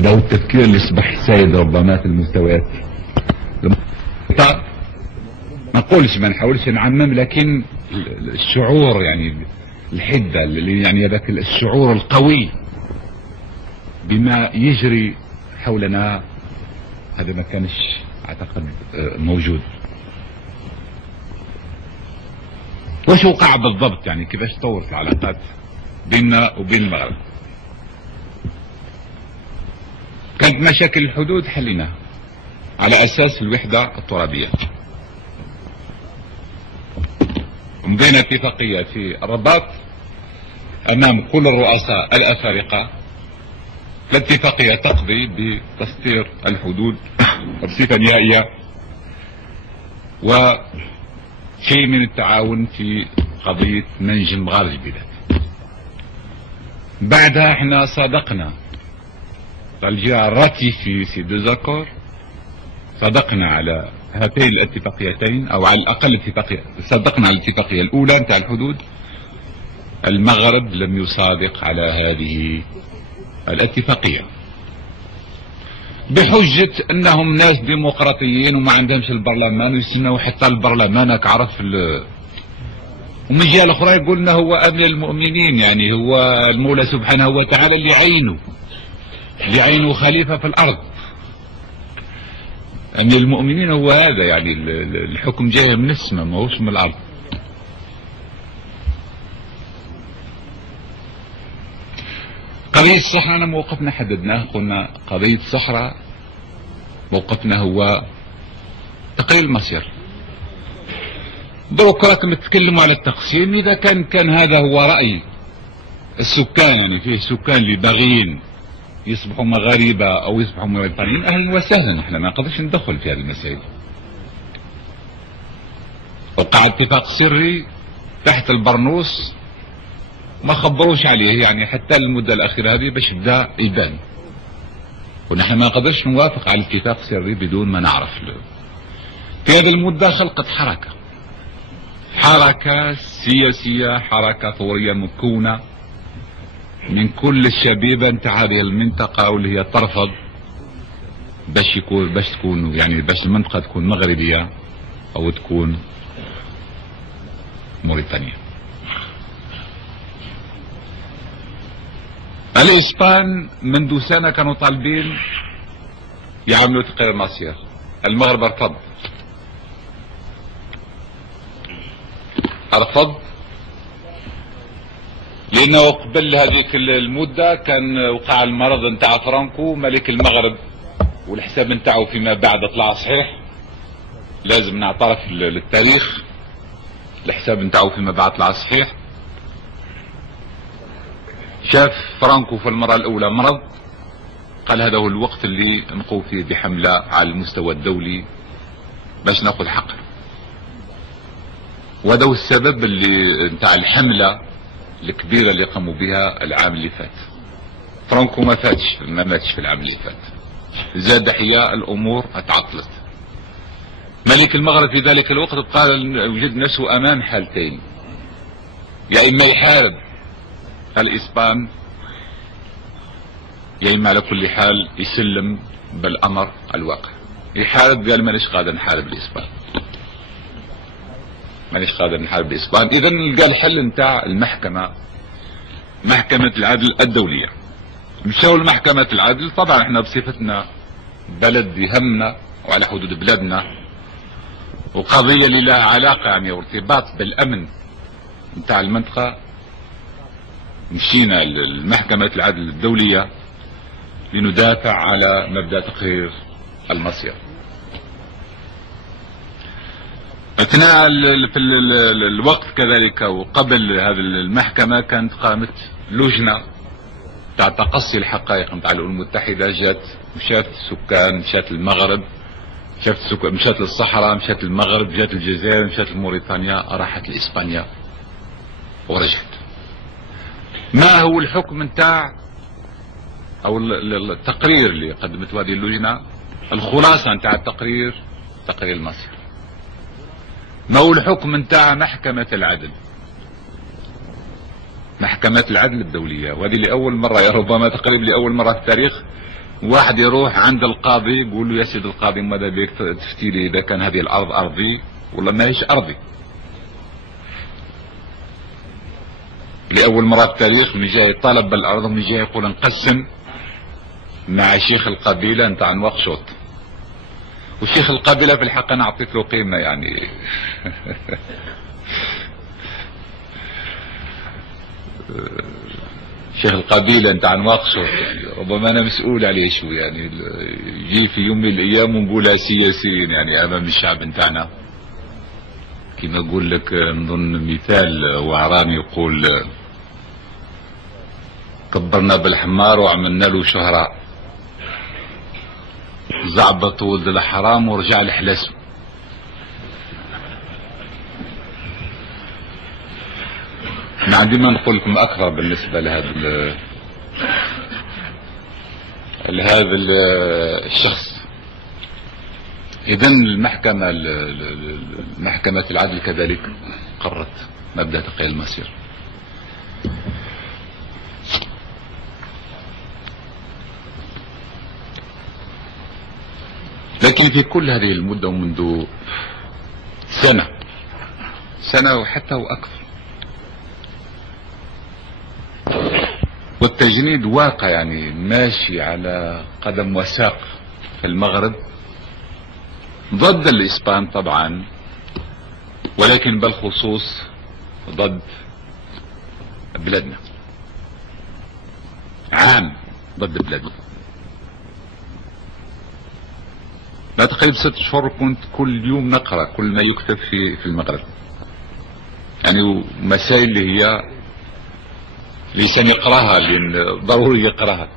هذا هو التفكير اللي اصبح سائد ربما في المستويات. ما نقولش ما نحاولش نعمم، لكن الشعور يعني الحدة اللي يعني هذاك الشعور القوي بما يجري حولنا هذا ما كانش اعتقد موجود. وش وقع بالضبط يعني كيفاش تطورت العلاقات بيننا وبين المغرب؟ كانت مشاكل الحدود حليناها على اساس الوحدة الترابية، مضينا اتفاقية في الرباط امام كل الرؤساء الافارقة. الاتفاقية تقضي بتسطير الحدود بصفة نهائية وشيء من التعاون في قضية منج مغارج البلاد. بعدها احنا صادقنا الجهة راتيفي سي دو زاكور، صادقنا على هاتين الاتفاقيتين او على الاقل اتفاقية، صدقنا على الاتفاقية الاولى نتاع الحدود. المغرب لم يصادق على هذه الاتفاقية بحجة انهم ناس ديمقراطيين وما عندهمش البرلمان ويستناو حتى البرلمان عرف ومن الجهة الاخرى يقول لنا هو امير المؤمنين، يعني هو المولى سبحانه وتعالى اللي عينه خليفة في الارض. امير المؤمنين هو هذا، يعني الحكم جاي من السماء ما هوش من الارض. قضية الصحراء أنا موقفنا حددناه، قلنا قضية الصحراء موقفنا هو تقليل المصير. دروك راكم تتكلموا على التقسيم، إذا كان هذا هو رأي السكان، يعني فيه سكان اللي باغيين يصبحوا مغاربة أو يصبحوا موريتانيين، أهلا وسهلا، احنا ما نقدرش ندخل في هذه المسائل. وقع اتفاق سري تحت البرنوس ما خبروش عليه، يعني حتى المدة الأخيرة هذه باش بدا يبان، ونحن ما نقدرش نوافق على اتفاق سري بدون ما نعرف في هذه المدة خلقت حركة سياسية، حركة ثورية مكونة من كل الشبيبة نتاع هذه المنطقة، واللي هي ترفض باش تكون يعني باش المنطقة تكون مغربية أو تكون موريتانيا. الإسبان منذ سنة كانوا طالبين يعملوا تقرير مصير، المغرب رفض لأنه قبل هذيك المدة كان وقع المرض نتاع فرانكو ملك المغرب، والحساب نتاعو فيما بعد طلع صحيح، لازم نعترف للتاريخ، الحساب نتاعو فيما بعد طلع صحيح. شاف فرانكو في المرة الأولى مرض، قال هذا هو الوقت اللي نقوم فيه بحملة على المستوى الدولي باش ناخذ حقه، وهذا هو السبب اللي نتاع الحملة الكبيرة اللي قاموا بها العام اللي فات. فرانكو ما ماتش في العام اللي فات، زاد هي الأمور اتعطلت. ملك المغرب في ذلك الوقت قال وجد نفسه أمام حالتين، يا إما يحارب الإسبان يا إما على كل حال يسلم بالأمر الواقع. يحارب، قال مانيش قادر نحارب الإسبان، مانيش قادر نحارب الإسبان. إذا لقى الحل نتاع المحكمة، محكمة العدل الدولية. مشاو لمحكمة العدل، طبعا احنا بصفتنا بلد يهمنا وعلى حدود بلادنا وقضية اللي لها علاقة يعني وارتباط بالأمن نتاع المنطقة، مشينا لمحكمة العدل الدولية لندافع على مبدأ تقرير المصير. اثناء في الوقت كذلك وقبل هذه المحكمة كانت قامت لجنة تاع تقصي الحقائق نتاع الأمم المتحدة، جات مشات السكان، مشات المغرب، مشات للصحراء، مشات المغرب، جات الجزائر، مشات لموريتانيا، راحت لإسبانيا ورجعت. ما هو الحكم نتاع او التقرير اللي قدمته هذه اللجنة؟ الخلاصة نتاع التقرير تقرير المصير. ما هو الحكم نتاع محكمة العدل؟ محكمة العدل الدولية، وهذه لأول مرة ربما تقريبا لأول مرة في التاريخ واحد يروح عند القاضي يقول له يا سيد القاضي ماذا بك تفتي لي اذا كان هذه الارض ارضي ولا ماهيش ارضي. لاول مره في التاريخ من جاي طالب بالارض من جاي يقول نقسم مع شيخ القبيله نتاع نواكشوط، وشيخ القبيله في الحق انا اعطيت له قيمه يعني شيخ القبيله نتاع نواكشوط يعني ربما انا مسؤول عليه شوي يعني، يجي في يوم من الايام ونقولها سياسيين يعني امام الشعب نتاعنا. كما اقول لك نظن مثال وعراني يقول كبرنا بالحمار وعملنا له شهراء، زعبط ولد الحرام ورجع الحلاسو. ما عندي ما نقول لكم اكثر بالنسبه لهذا الشخص. اذا محكمة العدل كذلك قررت مبدأ تقييد المصير. لكن في كل هذه المدة ومنذ سنة وحتى وأكثر والتجنيد واقع يعني ماشي على قدم وساق في المغرب ضد الإسبان طبعا، ولكن بالخصوص ضد بلادنا، عام ضد بلادنا. لا تقريبا 6 أشهر كنت كل يوم نقرأ كل ما يكتب في المغرب يعني مسائل اللي هي لسان يقراها لأن ضروري يقراها،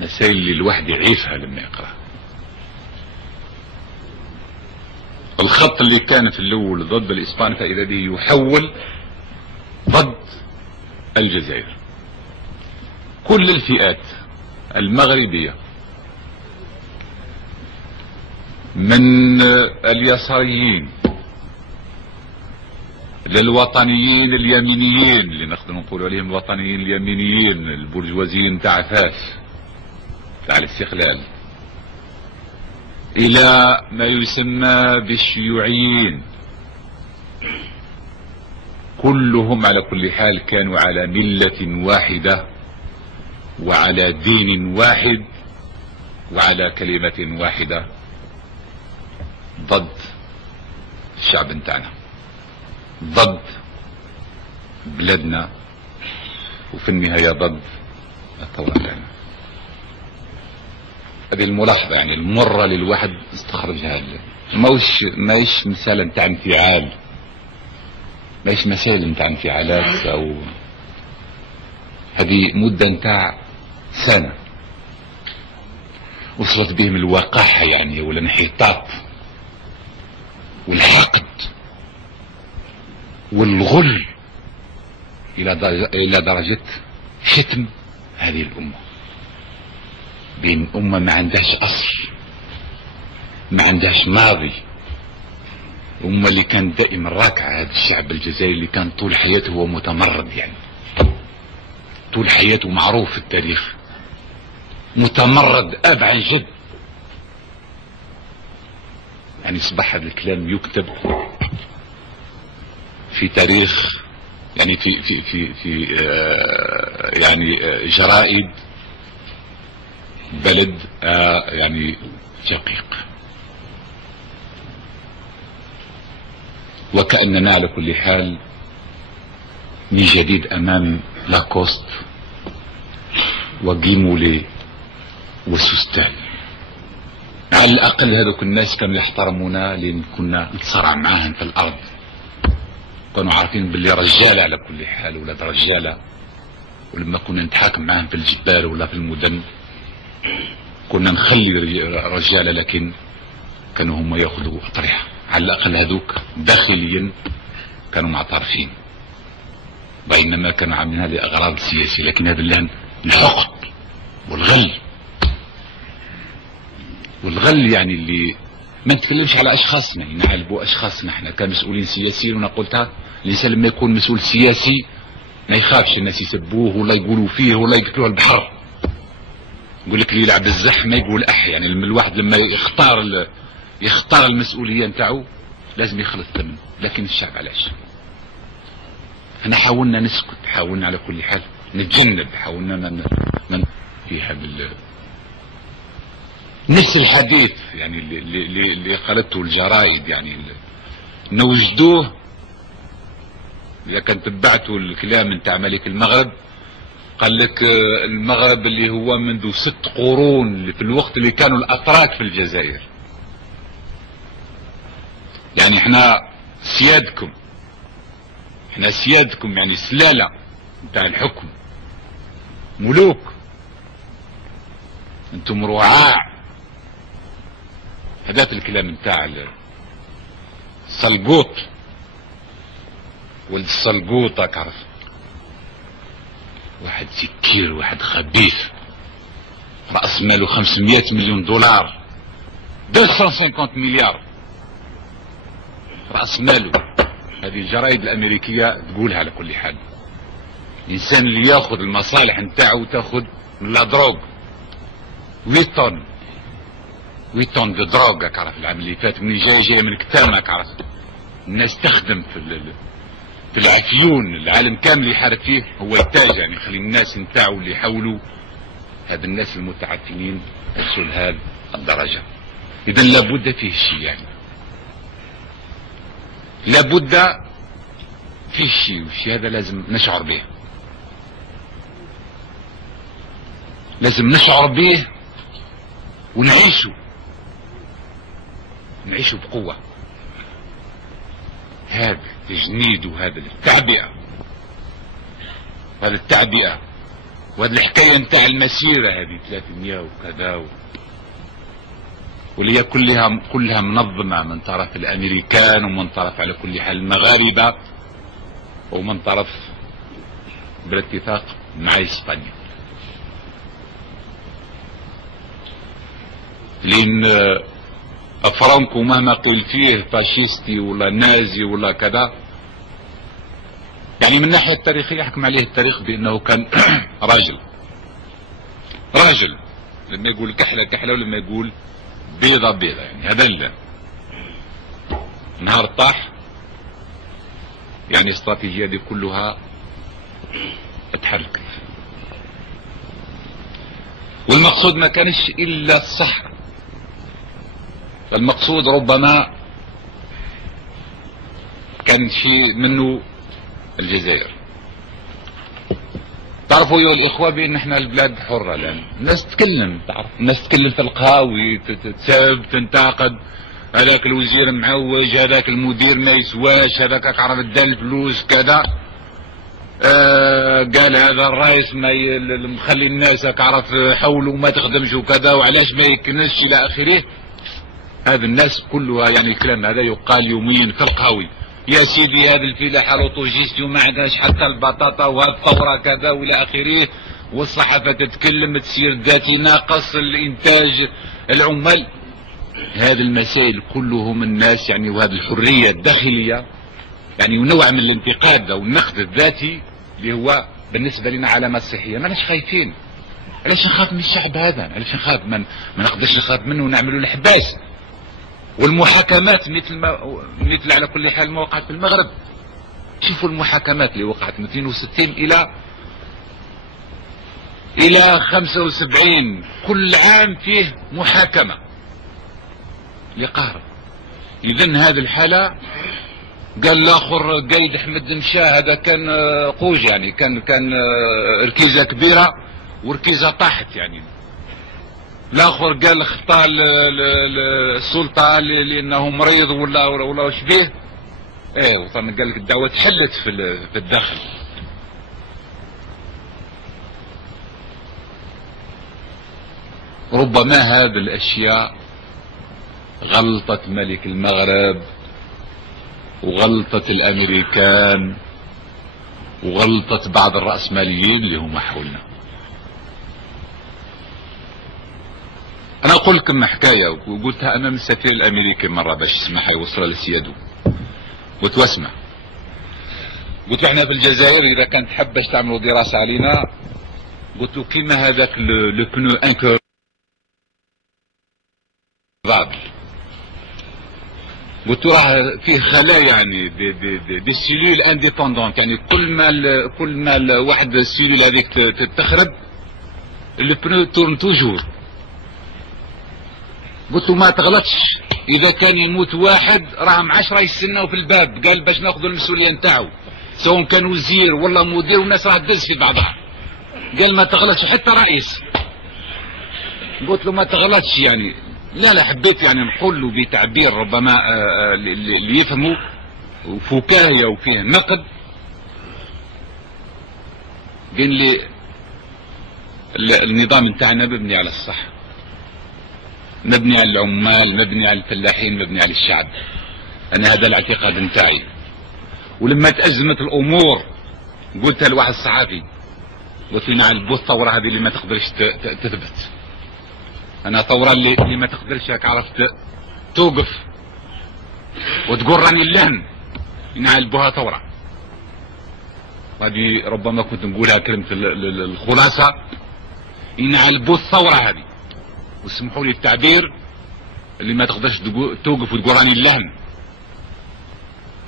مسائل اللي الواحد يعيفها لما يقراها. الخط اللي كان في الاول ضد الاسبان فاذا به يحول ضد الجزائر. كل الفئات المغربية من اليساريين للوطنيين اليمينيين اللي نقدر نقول عليهم الوطنيين اليمينيين البرجوازيين تاع فاس تاع الاستقلال، الى ما يسمى بالشيوعيين، كلهم على كل حال كانوا على ملة واحدة وعلى دين واحد وعلى كلمة واحدة ضد الشعب نتاعنا، ضد بلادنا، وفي النهاية ضد الثورة نتاعنا. هذه الملاحظة يعني المرة للواحد استخرجها، ماهيش مسألة نتاع انفعال، ماهيش مسائل نتاع انفعالات، او هذه مدة نتاع سنة وصلت بهم الوقاحة يعني والانحطاط والحقد والغل الى درجة شتم هذه الامة، بين امة ما عندهاش اصل، ما عندهاش ماضي، امة اللي كان دائما راكعة. هذا الشعب الجزائري اللي كان طول حياته هو متمرد، يعني طول حياته معروف في التاريخ متمرد اب عن جد. يعني اصبح هذا الكلام يكتب في تاريخ يعني في يعني جرائد بلد يعني شقيق. وكأننا على كل حال من جديد امام لاكوست وجيمولي وسوستان. على الاقل هذوك الناس كانوا يحترمونا لان كنا نتصارع معاهم في الارض، كانوا عارفين باللي رجاله على كل حال ولاد رجاله، ولما كنا نتحاكم معاهم في الجبال ولا في المدن كنا نخلي رجاله، لكن كانوا هم ياخذوا اطرحه. على الاقل هذوك داخليا كانوا معترفين، بينما كانوا عاملين هذه اغراض سياسيه. لكن هذا الان الحقد والغل يعني اللي ما نتكلمش على اشخاصنا، نعالبوا اشخاصنا احنا كمسؤولين سياسيين. وانا قلتها الانسان لما يكون مسؤول سياسي ما يخافش الناس يسبوه ولا يقولوا فيه ولا يقتلوه البحر، يقول لك اللي يلعب الزح ما يقول يعني الواحد لما يختار المسؤوليه نتاعو لازم يخلص الثمن. لكن الشعب علاش؟ احنا حاولنا نسكت، حاولنا على كل حال نتجنب، حاولنا من في هذا نفس الحديث يعني اللي قالته الجرائد يعني نوجدوه. اذا كنت تبعتوا الكلام نتاع ملك المغرب قال لك المغرب اللي هو منذ 6 قرون اللي في الوقت اللي كانوا الاتراك في الجزائر، يعني احنا سيادكم، احنا سيادكم يعني سلالة نتاع الحكم، ملوك، انتم رعاع. هذا الكلام نتاع السلقوط، ولد السلقوط راك عارف، واحد سكير، واحد خبيث، رأس ماله 500 مليون دولار، 250 مليار رأس ماله. هذه الجرائد الأمريكية تقولها على كل حال. الإنسان اللي ياخذ المصالح نتاعو تاخذ من لا دروغ 8 طن دو دروغ. راك عارف العام اللي فات مني جاي من كتامة، راك عارف الناس تخدم في العفيون، العالم كامل يحارب فيه، هو يتاج يعني يخلي الناس نتاعو اللي يحاولوا هذا الناس المتعفنين يصلوا لهذه الدرجة. إذا لابد فيه شيء، يعني لابد فيه شيء، والشيء هذا لازم نشعر به، لازم نشعر به ونعيشه بقوة. هذا تجنيد وهذا التعبئة، وهذه الحكاية نتاع المسيرة هذه 300 وكذا واللي هي كلها منظمة من طرف الأمريكان ومن طرف على كل حال المغاربة ومن طرف بالاتفاق مع إسبانيا. لأن فرانكو مهما قيل فيه فاشيستي ولا نازي ولا كذا، يعني من الناحية التاريخية يحكم عليه التاريخ بأنه كان راجل لما يقول كحلة ولما يقول بيضة، يعني هذا نهار طاح يعني الاستراتيجية دي كلها اتحركت. والمقصود ما كانش إلا الصحراء، المقصود ربما كان شيء منه الجزائر. تعرفوا ايها الاخوة بان احنا البلاد حرة الان، الناس تتكلم، تعرف الناس تتكلم في القهاوي، تتساب، تنتقد، هذاك الوزير معوج، هذاك المدير ما يسواش، هذاك عرف ادى الفلوس كذا، قال هذا الرئيس ما مخلي الناس عرف حولوا ما تخدمش وكذا، وعلاش ما يكنسش الى اخره. هذا الناس كلها يعني الكلام هذا يقال يوميا في القهاوي، يا سيدي هذا الفلاحة لوطوجيستي وما عندهاش حتى البطاطا، وهذه الثورة كذا والى اخره، والصحافة تتكلم تسير ذاتي ناقص الانتاج العمال. هذه المسائل كلهم الناس يعني، وهذه الحرية الداخلية يعني ونوع من الانتقاد او النقد الذاتي اللي هو بالنسبة لنا علامة صحية. ماناش خايفين، علاش نخاف من الشعب هذا؟ علاش نخاف؟ ما نقدرش نخاف منه ونعملوا الحباس والمحاكمات مثل على كل حال ما وقعت في المغرب. شوفوا المحاكمات اللي وقعت من 62 الى 75، كل عام فيه محاكمة لقهر. اذن هذه الحالة قال الاخر قايد احمد مشاه هذا كان قوج، يعني كان ركيزة كبيرة وركيزة طاحت، يعني الاخر قال خطا السلطة لانه مريض ولا شبيه. وطبعا قال لك الدعوة تحلت في الداخل. ربما هذه الاشياء غلطت ملك المغرب وغلطت الامريكان وغلطت بعض الرأسماليين اللي هم حولنا. انا اقول لكم حكاية وقلتها امام السفير الامريكي مرة باش يسمعها يوصلها لسياده. قلت واسمع، قلت احنا في الجزائر اذا كانت حاب باش تعملوا دراسة علينا قلت له كيما هذاك لو بنو انكورابل، قلت له راه فيه خلايا يعني دي سيلول انديبوندونت، يعني كل ما واحد السيلول هذيك تخرب لو بنو تورن توجور. قلت له ما تغلطش، اذا كان يموت واحد راهم 10 يستناو في الباب، قال باش ناخذوا المسؤوليه نتاعو، سواء كان وزير ولا مدير، والناس راح تدز في بعضها. قال ما تغلطش حتى رئيس. قلت له ما تغلطش يعني، لا حبيت يعني نقول له بتعبير ربما اللي يفهموا وفكاهيه وفيه نقد. قال لي النظام نتاعنا مبني على الصح، مبني على العمال، مبني على الفلاحين، مبني على الشعب. انا هذا الاعتقاد نتاعي. ولما تأزمت الامور قلتها لواحد الصحافي، قلت له نعم الثوره هذه اللي ما تقدرش تثبت، انا ثوره اللي ما تقدرش هيك عرفت توقف وتقول راني اللهن، ينعلبوها ثوره. هذه ربما كنت نقولها كلمه الخلاصه، ينعلبوا الثوره هذه، واسمحوا لي التعبير، اللي ما تقدرش توقف وتقول راني اللهن.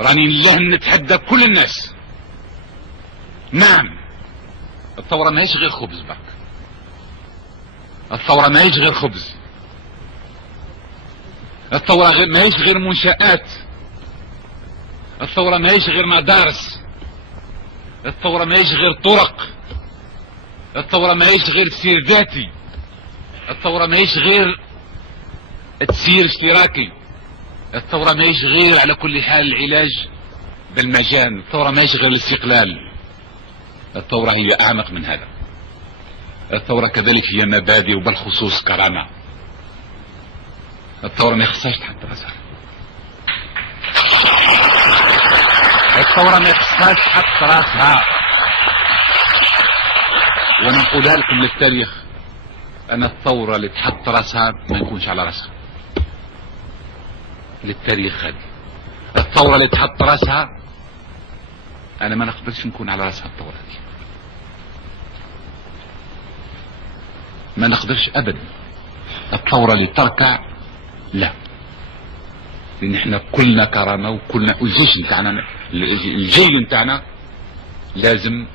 راني اللهن نتحدى كل الناس. نعم الثوره ماهيش غير خبز برك، الثورة ما هيش غير خبز، الثورة ما هيش غير منشآت، الثورة ما هيش غير مدارس، الثورة ما هيش غير طرق، الثورة ما هيش غير تسيير ذاتي، الثورة ما هيش غير تسيير اشتراكي، الثورة ما هيش غير على كل حال العلاج بالمجان، الثورة ما هيش غير الاستقلال، الثورة هي أعمق من هذا. الثورة كذلك هي مبادئ وبالخصوص كرامة. الثورة ما يخصهاش تحط راسها، الثورة ما يخصهاش تحط راسها. وانا نقولها لكم للتاريخ، انا الثورة اللي تحط راسها ما نكونش على راسها. للتاريخ هذه الثورة اللي تحط راسها انا ما نقبلش نكون على راسها. الثورة هذه ما نقدرش ابدا. الثورة اللي تركع لا، لان احنا كلنا كرامة، وكلنا الجيش نتاعنا، الجيل نتاعنا لازم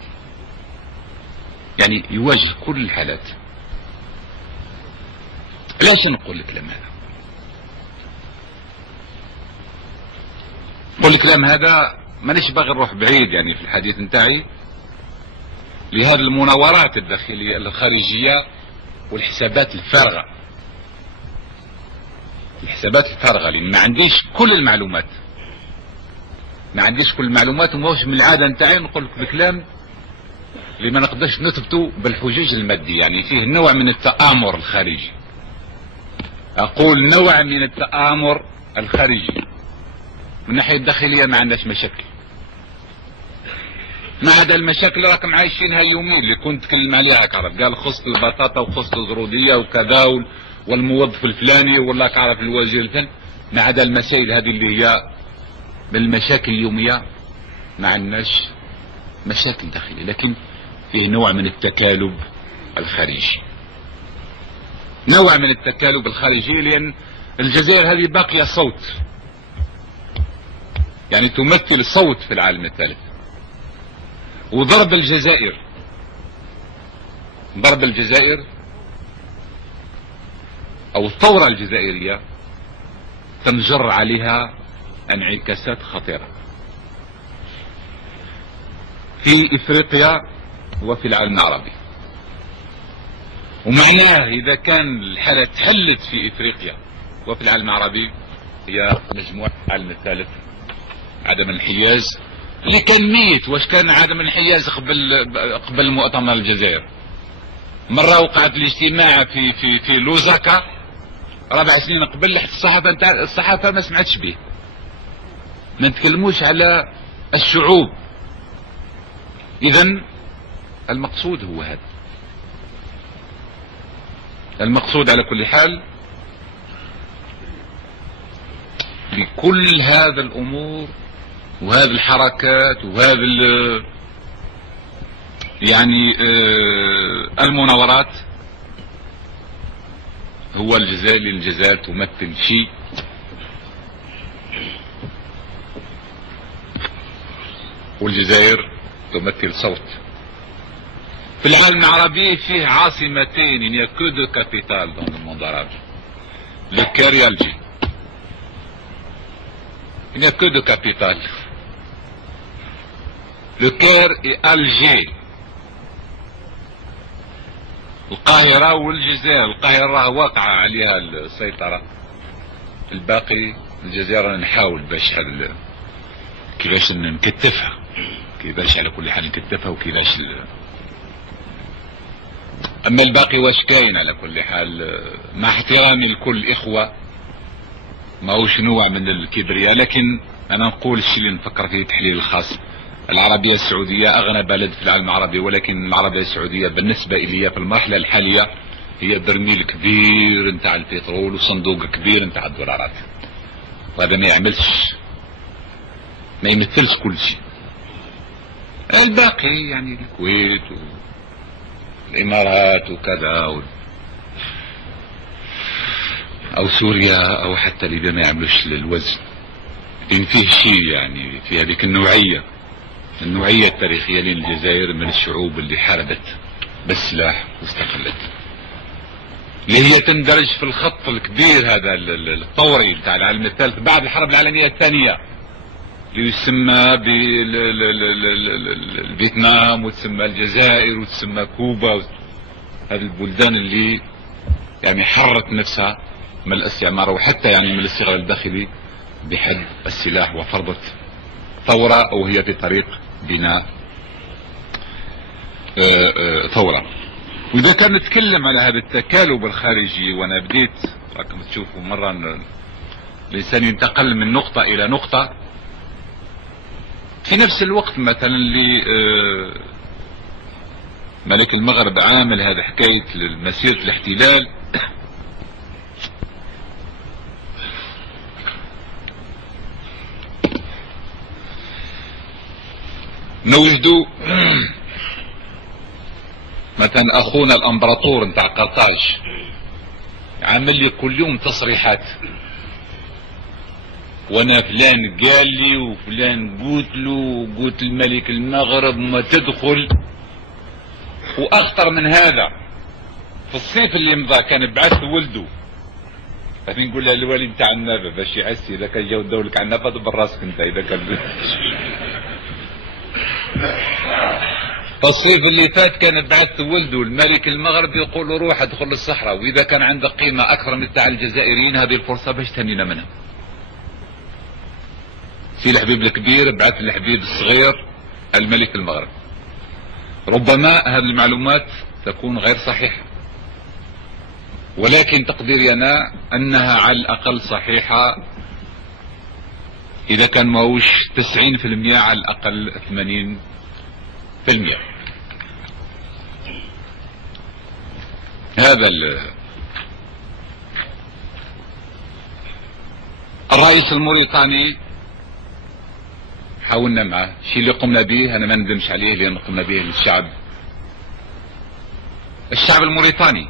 يعني يواجه كل الحالات. علاش نقول الكلام هذا؟ نقول الكلام هذا مانيش باغي نروح بعيد يعني في الحديث نتاعي لهذه المناورات الداخلية الخارجية والحسابات الفارغة. الحسابات الفارغة لان ما عنديش كل المعلومات، ما عنديش كل المعلومات، وماهوش من العادة نتاعي نقول لك بكلام اللي ما نقدرش نثبته بالحجج المادية. يعني فيه نوع من التآمر الخارجي، اقول نوع من التآمر الخارجي. من الناحية الداخلية ما عندناش مشاكل، ما عدا المشاكل راكم عايشينها اليومين اللي كنت تكلم عليها كعرف، قال خص البطاطا وخص الزرودية وكذا والموظف الفلاني ولا كعرف الوزير الفلاني. ما عدا المسائل هذه اللي هي من المشاكل اليومية ما عندناش مشاكل داخلية، لكن فيه نوع من التكالب الخارجي، نوع من التكالب الخارجي، لأن الجزائر هذه باقية صوت، يعني تمثل صوت في العالم الثالث. وضرب الجزائر، ضرب الجزائر او الثورة الجزائرية تنجر عليها انعكاسات خطيرة في افريقيا وفي العالم العربي. ومعناه اذا كان الحالة تحلت في افريقيا وفي العالم العربي، هي مجموعة العالم الثالث عدم الانحياز اللي كان ميت. واش كان عدم الانحياز قبل مؤتمر الجزائر؟ مرة وقعت الاجتماع في لوزاكا 4 سنين قبل، الصحافة ما سمعتش به. ما نتكلموش على الشعوب. اذا المقصود هو هذا. المقصود على كل حال بكل هذا الامور وهذه الحركات وهذا يعني المناورات هو الجزائر تمثل شيء والجزائر تمثل صوت. في العالم العربي فيه عاصمتين، il n'y a que deux capitales dans le monde arabe, le Caire et Alger. Il n'y a que deux capitales, le Caire et Alger. القاهرة والجزائر، القاهرة راه واقعة عليها السيطرة، الباقي الجزائر نحاول باش كيفاش نكتفها، كيفاش على كل حال نكتفها وكيفاش اما الباقي واش كاين. على كل حال مع احترامي لكل الاخوة ماهوش نوع من الكبرياء، لكن انا نقول الشيء اللي نفكر فيه تحليل الخاص. العربية السعودية اغنى بلد في العالم العربي، ولكن العربية السعودية بالنسبة الي في المرحلة الحالية هي برميل كبير نتاع البترول وصندوق كبير نتاع الدولارات، وهذا ما يمثلش كل شيء. الباقي يعني الكويت والامارات وكذا او سوريا او حتى ليبيا ما يعملوش الوزن، لان فيه شيء يعني في هذيك النوعية التاريخية للجزائر من الشعوب اللي حاربت بالسلاح واستقلت، اللي هي تندرج في الخط الكبير هذا الطوري بتاع العالم الثالث بعد الحرب العالمية الثانية، اللي يسمى فيتنام وتسمى الجزائر وتسمى كوبا، هذه البلدان اللي يعني حرت نفسها من الاستعمار وحتى يعني من الاستغلال الداخلي بحد السلاح، وفرضت ثورة او هي في طريق بناء ثورة. واذا كان نتكلم على هذا التكالب الخارجي، وانا بديت راكم تشوفوا مرة الانسان ينتقل من نقطة الى نقطة، في نفس الوقت مثلا اللي ملك المغرب عامل هذا حكاية مسيرة الاحتلال، نوجدوا مثلا اخونا الامبراطور نتاع قرطاج عامل لي كل يوم تصريحات، وانا فلان قال لي وفلان قلت له وقلت الملك المغرب ما تدخل. واخطر من هذا في الصيف اللي مضى كان بعث ولده، هذه نقول لها الوالي نتاع النافه باش يعسي، اذا كان جاو دولك على النافه دبر راسك انت. اذا كان فالصيف اللي فات كان بعث ولده الملك المغرب يقول له روح ادخل الصحراء، واذا كان عندك قيمه اكثر من تاع الجزائريين هذه الفرصه باش تهنينا منها. في الحبيب الكبير بعث الحبيب الصغير الملك المغرب. ربما هذه المعلومات تكون غير صحيحة، ولكن تقديري أنا أنها على الأقل صحيحة، إذا كان ماهوش 90% على الأقل 80%. هذا الرئيس الموريتاني حاولنا معه، الشيء اللي قمنا به انا ما ندمش عليه لان قمنا به للشعب الموريتاني.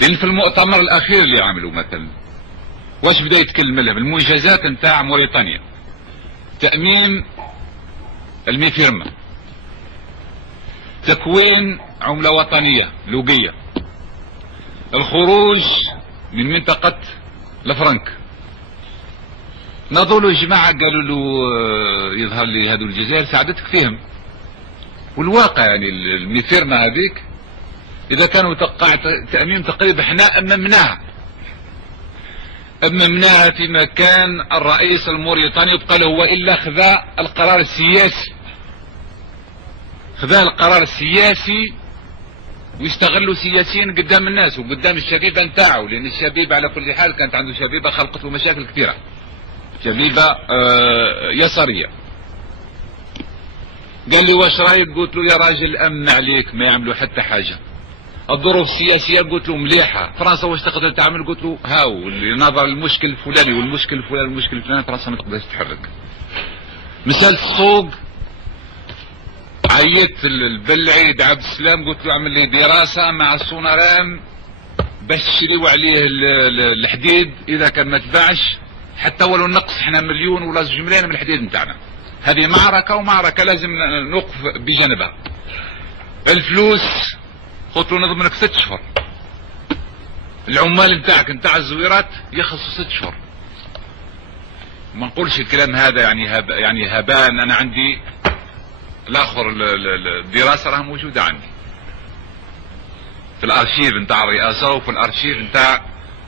لان في المؤتمر الاخير اللي عملوا مثلا واش بدا يتكلم لها بالمنجزات نتاع موريتانيا، تأميم الميفيرما، تكوين عملة وطنية لوبية، الخروج من منطقة الفرنك. نظروا الجماعة قالوا له يظهر لي هذو الجزائر ساعدتك فيهم، والواقع يعني الميفيرما هذيك اذا كانوا توقع تأميم تقريبا احنا اممناها في مكان الرئيس الموريتاني يبقى له هو الا خذا القرار السياسي ويستغلوا سياسيا قدام الناس وقدام الشبيبة نتاعو، لان الشبيبة على كل حال كانت عنده شبيبة خلقت له مشاكل كثيرة، شبيبة يسارية. قال لي واش رايك؟ قلت له يا راجل امن عليك ما يعملوا حتى حاجة. الظروف السياسية قلت له مليحة. فرنسا واش تقدر تعمل؟ قلت له هاو نظر المشكل الفلاني والمشكل الفلاني والمشكل الفلاني فرنسا ما تقدرش تتحرك. مسألة السوق عيطت بالعيد عبد السلام قلت له اعمل لي دراسة مع السونارام باش تشريو عليه الحديد، اذا كان ما تباعش حتى ولو نقص احنا مليون ولا 2 ملايين من الحديد نتاعنا. هذه معركة ومعركة لازم نوقف بجانبها. الفلوس قلت له نضمنك 6 اشهر. العمال نتاعك نتاع الزويرات يخلصوا 6 اشهر. ما نقولش الكلام هذا يعني هبان. انا عندي الاخر الدراسة راها موجودة عندي في الارشيف نتاع الرئاسة وفي الارشيف نتاع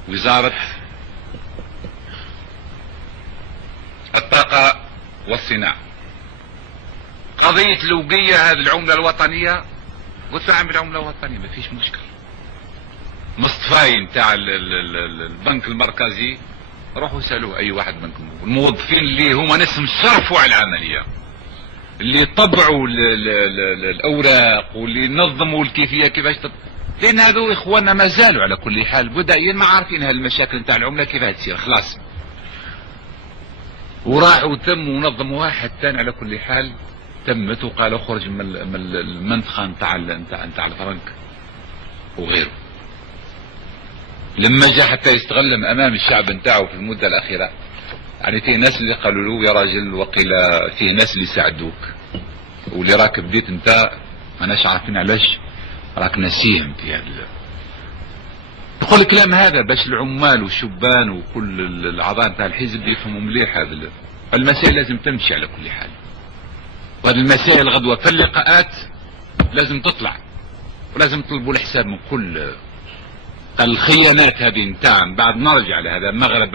وزارة الطاقة والصناعة. قضية لوقية هذه العملة الوطنية قلت له اعمل العملة الوطنية ما فيش مشكل. مصطفاي نتاع البنك المركزي روحوا سألوه اي واحد منكم، الموظفين اللي هما ناس مشرفوا على العملية، اللي يطبعوا الاوراق واللي ينظموا الكيفية كيفاش لان هذو اخواننا ما زالوا على كل حال بدائيا ما عارفين هالمشاكل نتاع العملة كيفاش تصير خلاص. وراحوا تم ونظموها حتى على كل حال تمت وقال اخرج من المنطقة نتاع الفرنك وغيره. لما جاء حتى يستغلم امام الشعب نتاعو في المدة الاخيرة، يعني فيه ناس اللي قالوا له يا راجل وقيل فيه ناس اللي يساعدوك واللي راك بديت انت ماناش عارفين علاش راك نسيهم في هذا. نقول الكلام هذا باش العمال والشبان وكل الاعضاء نتاع الحزب يفهموا مليح هذا المسائل لازم تمشي على كل حال. وهذه المسائل غدوة في اللقاءات لازم تطلع ولازم تطلبوا الحساب من كل الخيانات هذه نتاع. بعد نرجع لهذا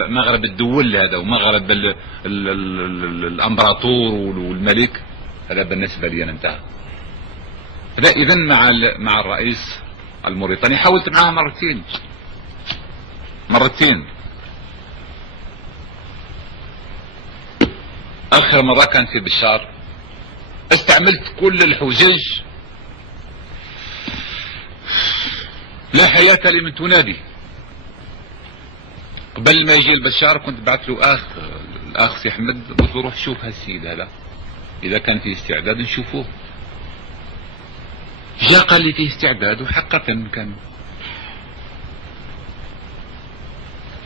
مغرب الدول هذا ومغرب الامبراطور والملك، هذا بالنسبة لي انا انتهى. اذا مع الرئيس الموريتاني حاولت معاه مرتين. اخر مرة كان في بشار، استعملت كل الحجج لا حياة لمن تنادي. قبل ما يجي البشار كنت بعث له الاخ سي احمد قلت له روح شوف هالسيد هذا اذا كان فيه استعداد نشوفوه. جاء قال لي فيه استعداد وحقا كان.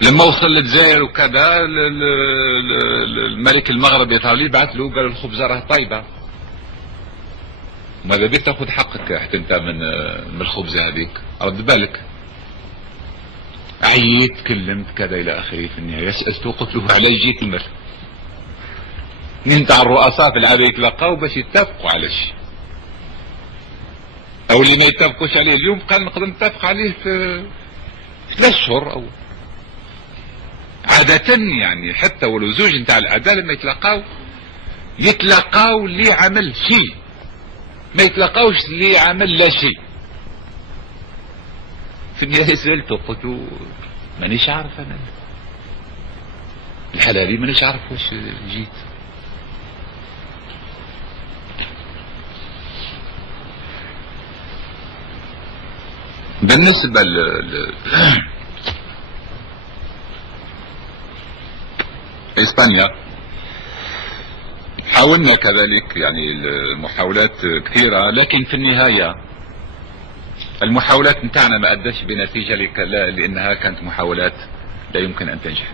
لما وصل للجزائر وكذا الملك المغرب يطالي بعث له قال الخبزة راه طيبة، ماذا بك تاخذ حقك حتى انت من الخبزة هذيك، رد بالك. عييت كلمت كذا الى اخره. في النهاية سألته قلت له على جيت المثل نتاع الرؤساء في العاده يتلقاو باش يتفقوا على شيء او اللي ما يتفقوش عليه اليوم قال نقدر نتفق عليه في 3 اشهر او عادة. يعني حتى ولو زوج نتاع الأعداء لما يتلقاو اللي عمل شيء، ما يتلقاوش اللي عمل لا شيء. في النهاية سألته قلت له مانيش عارف انا الحلالي مانيش عارف واش جيت. بالنسبة اسبانيا حاولنا كذلك يعني المحاولات كثيرة، لكن في النهاية المحاولات نتاعنا ما ادتش بنتيجة لانها كانت محاولات لا يمكن ان تنجح.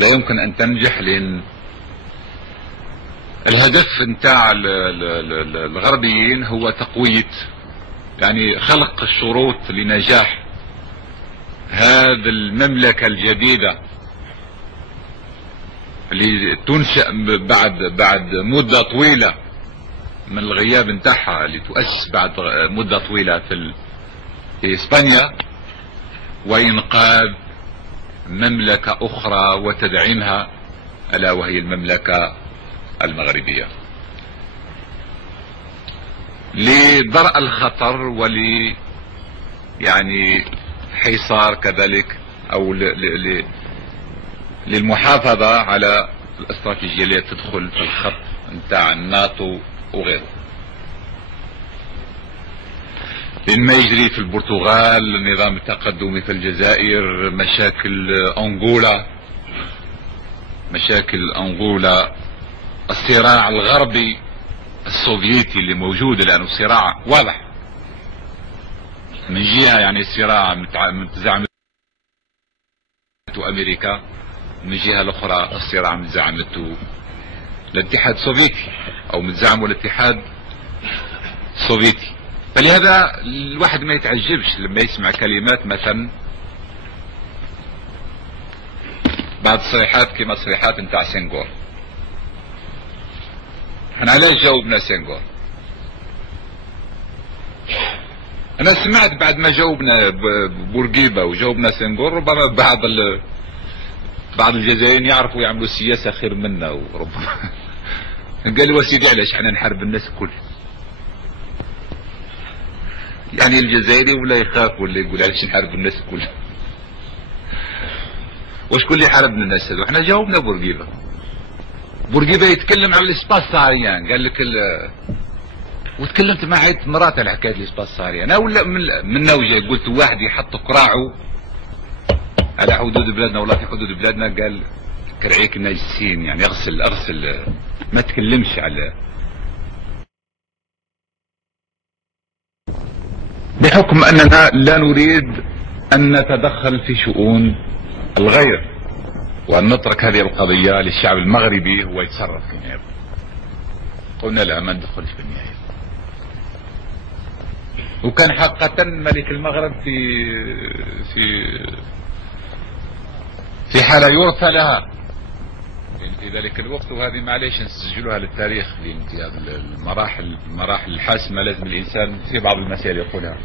لا يمكن ان تنجح لان الهدف نتاع الغربيين هو تقوية يعني خلق الشروط لنجاح هذه المملكة الجديدة اللي تنشأ بعد مدة طويلة من الغياب نتاعها، اللي تؤسس بعد مدة طويلة في اسبانيا، وإنقاذ مملكة أخرى وتدعيمها ألا وهي المملكة المغربية لدرء الخطر يعني حصار كذلك او للمحافظة على الاستراتيجية اللي تدخل في الخط نتاع الناتو وغيره. لان ما يجري في البرتغال النظام التقدمي في الجزائر، مشاكل انغولا الصراع الغربي السوفيتي اللي موجود الان، صراع واضح من جهة يعني صراع متزعمته امريكا، من جهة الاخرى الصراع متزعمته الاتحاد السوفيتي او متزعمه الاتحاد السوفيتي. فلهذا الواحد ما يتعجبش لما يسمع كلمات مثلا بعض التصريحات كما تصريحات نتاع سنغور. احنا علاش جاوبنا سنغور؟ انا سمعت بعد ما جاوبنا بورقيبه وجاوبنا سنغور ربما بعض الجزائريين يعرفوا يعملوا سياسه خير منا، وربما قالوا سيدي علاش احنا نحارب الناس الكل؟ يعني الجزائري ولا يخاف ولا يقول علاش نحارب الناس الكل؟ وشكون اللي حاربنا الناس هذو؟ احنا جاوبنا بورقيبه يتكلم على الاسباس سهريان، قال لك وتكلمت مع عدة مرات على حكايه الاسباس السهري. انا ولا من نوجه قلت واحد يحط قراعه على حدود بلادنا ولا في حدود بلادنا، قال كرعيك ناجسين، يعني اغسل ما تكلمش على، بحكم اننا لا نريد ان نتدخل في شؤون الغير، وان نترك هذه القضيه للشعب المغربي هو يتصرف فيما يبغى. قلنا لا، ما ندخلش في النهايه. وكان حقا ملك المغرب في حالة يرثى لها في ذلك الوقت، وهذه معليش نسجلها للتاريخ لانتهاء المراحل الحاسمة. لازم الإنسان في بعض المسائل يقولها،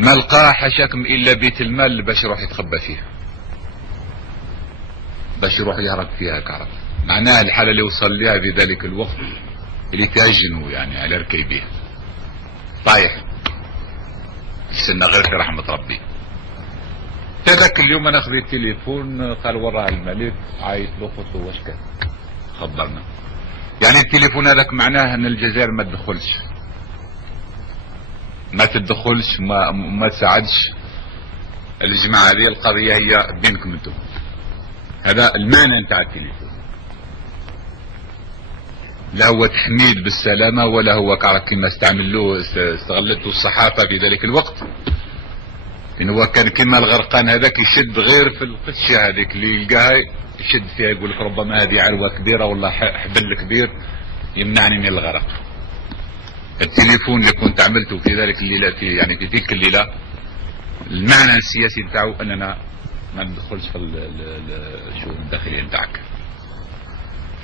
ما لقى حشاكم إلا بيت المال باش يروح يتخبى فيه، باش يروح يهرب فيها كهرب. معناها الحالة اللي وصل لها في ذلك الوقت اللي تاجنوا يعني على ركيبيه طايح استنى غير في رحمة ربي. ذاك اليوم انا خذيت التليفون، قال وراه الملك عايط له، قلت له واش كان؟ خبرنا. يعني التليفون هذاك معناه ان الجزائر ما تدخلش، ما تساعدش الجماعة هذه. القضية هي بينكم انتم، هذا المعنى نتاع التليفون. لا هو تحميد بالسلامة ولا هو كما استغلته الصحافة في ذلك الوقت، إن هو كان كما الغرقان هذاك يشد غير في القشة هذيك اللي يلقاها يشد فيها، يقول لك ربما هذه عروة كبيرة ولا حبل كبير يمنعني من الغرق. التليفون اللي كنت عملته في ذلك الليلة في تلك الليلة، المعنى السياسي نتاعو أننا ما ندخلش في الشؤون الداخلية نتاعك.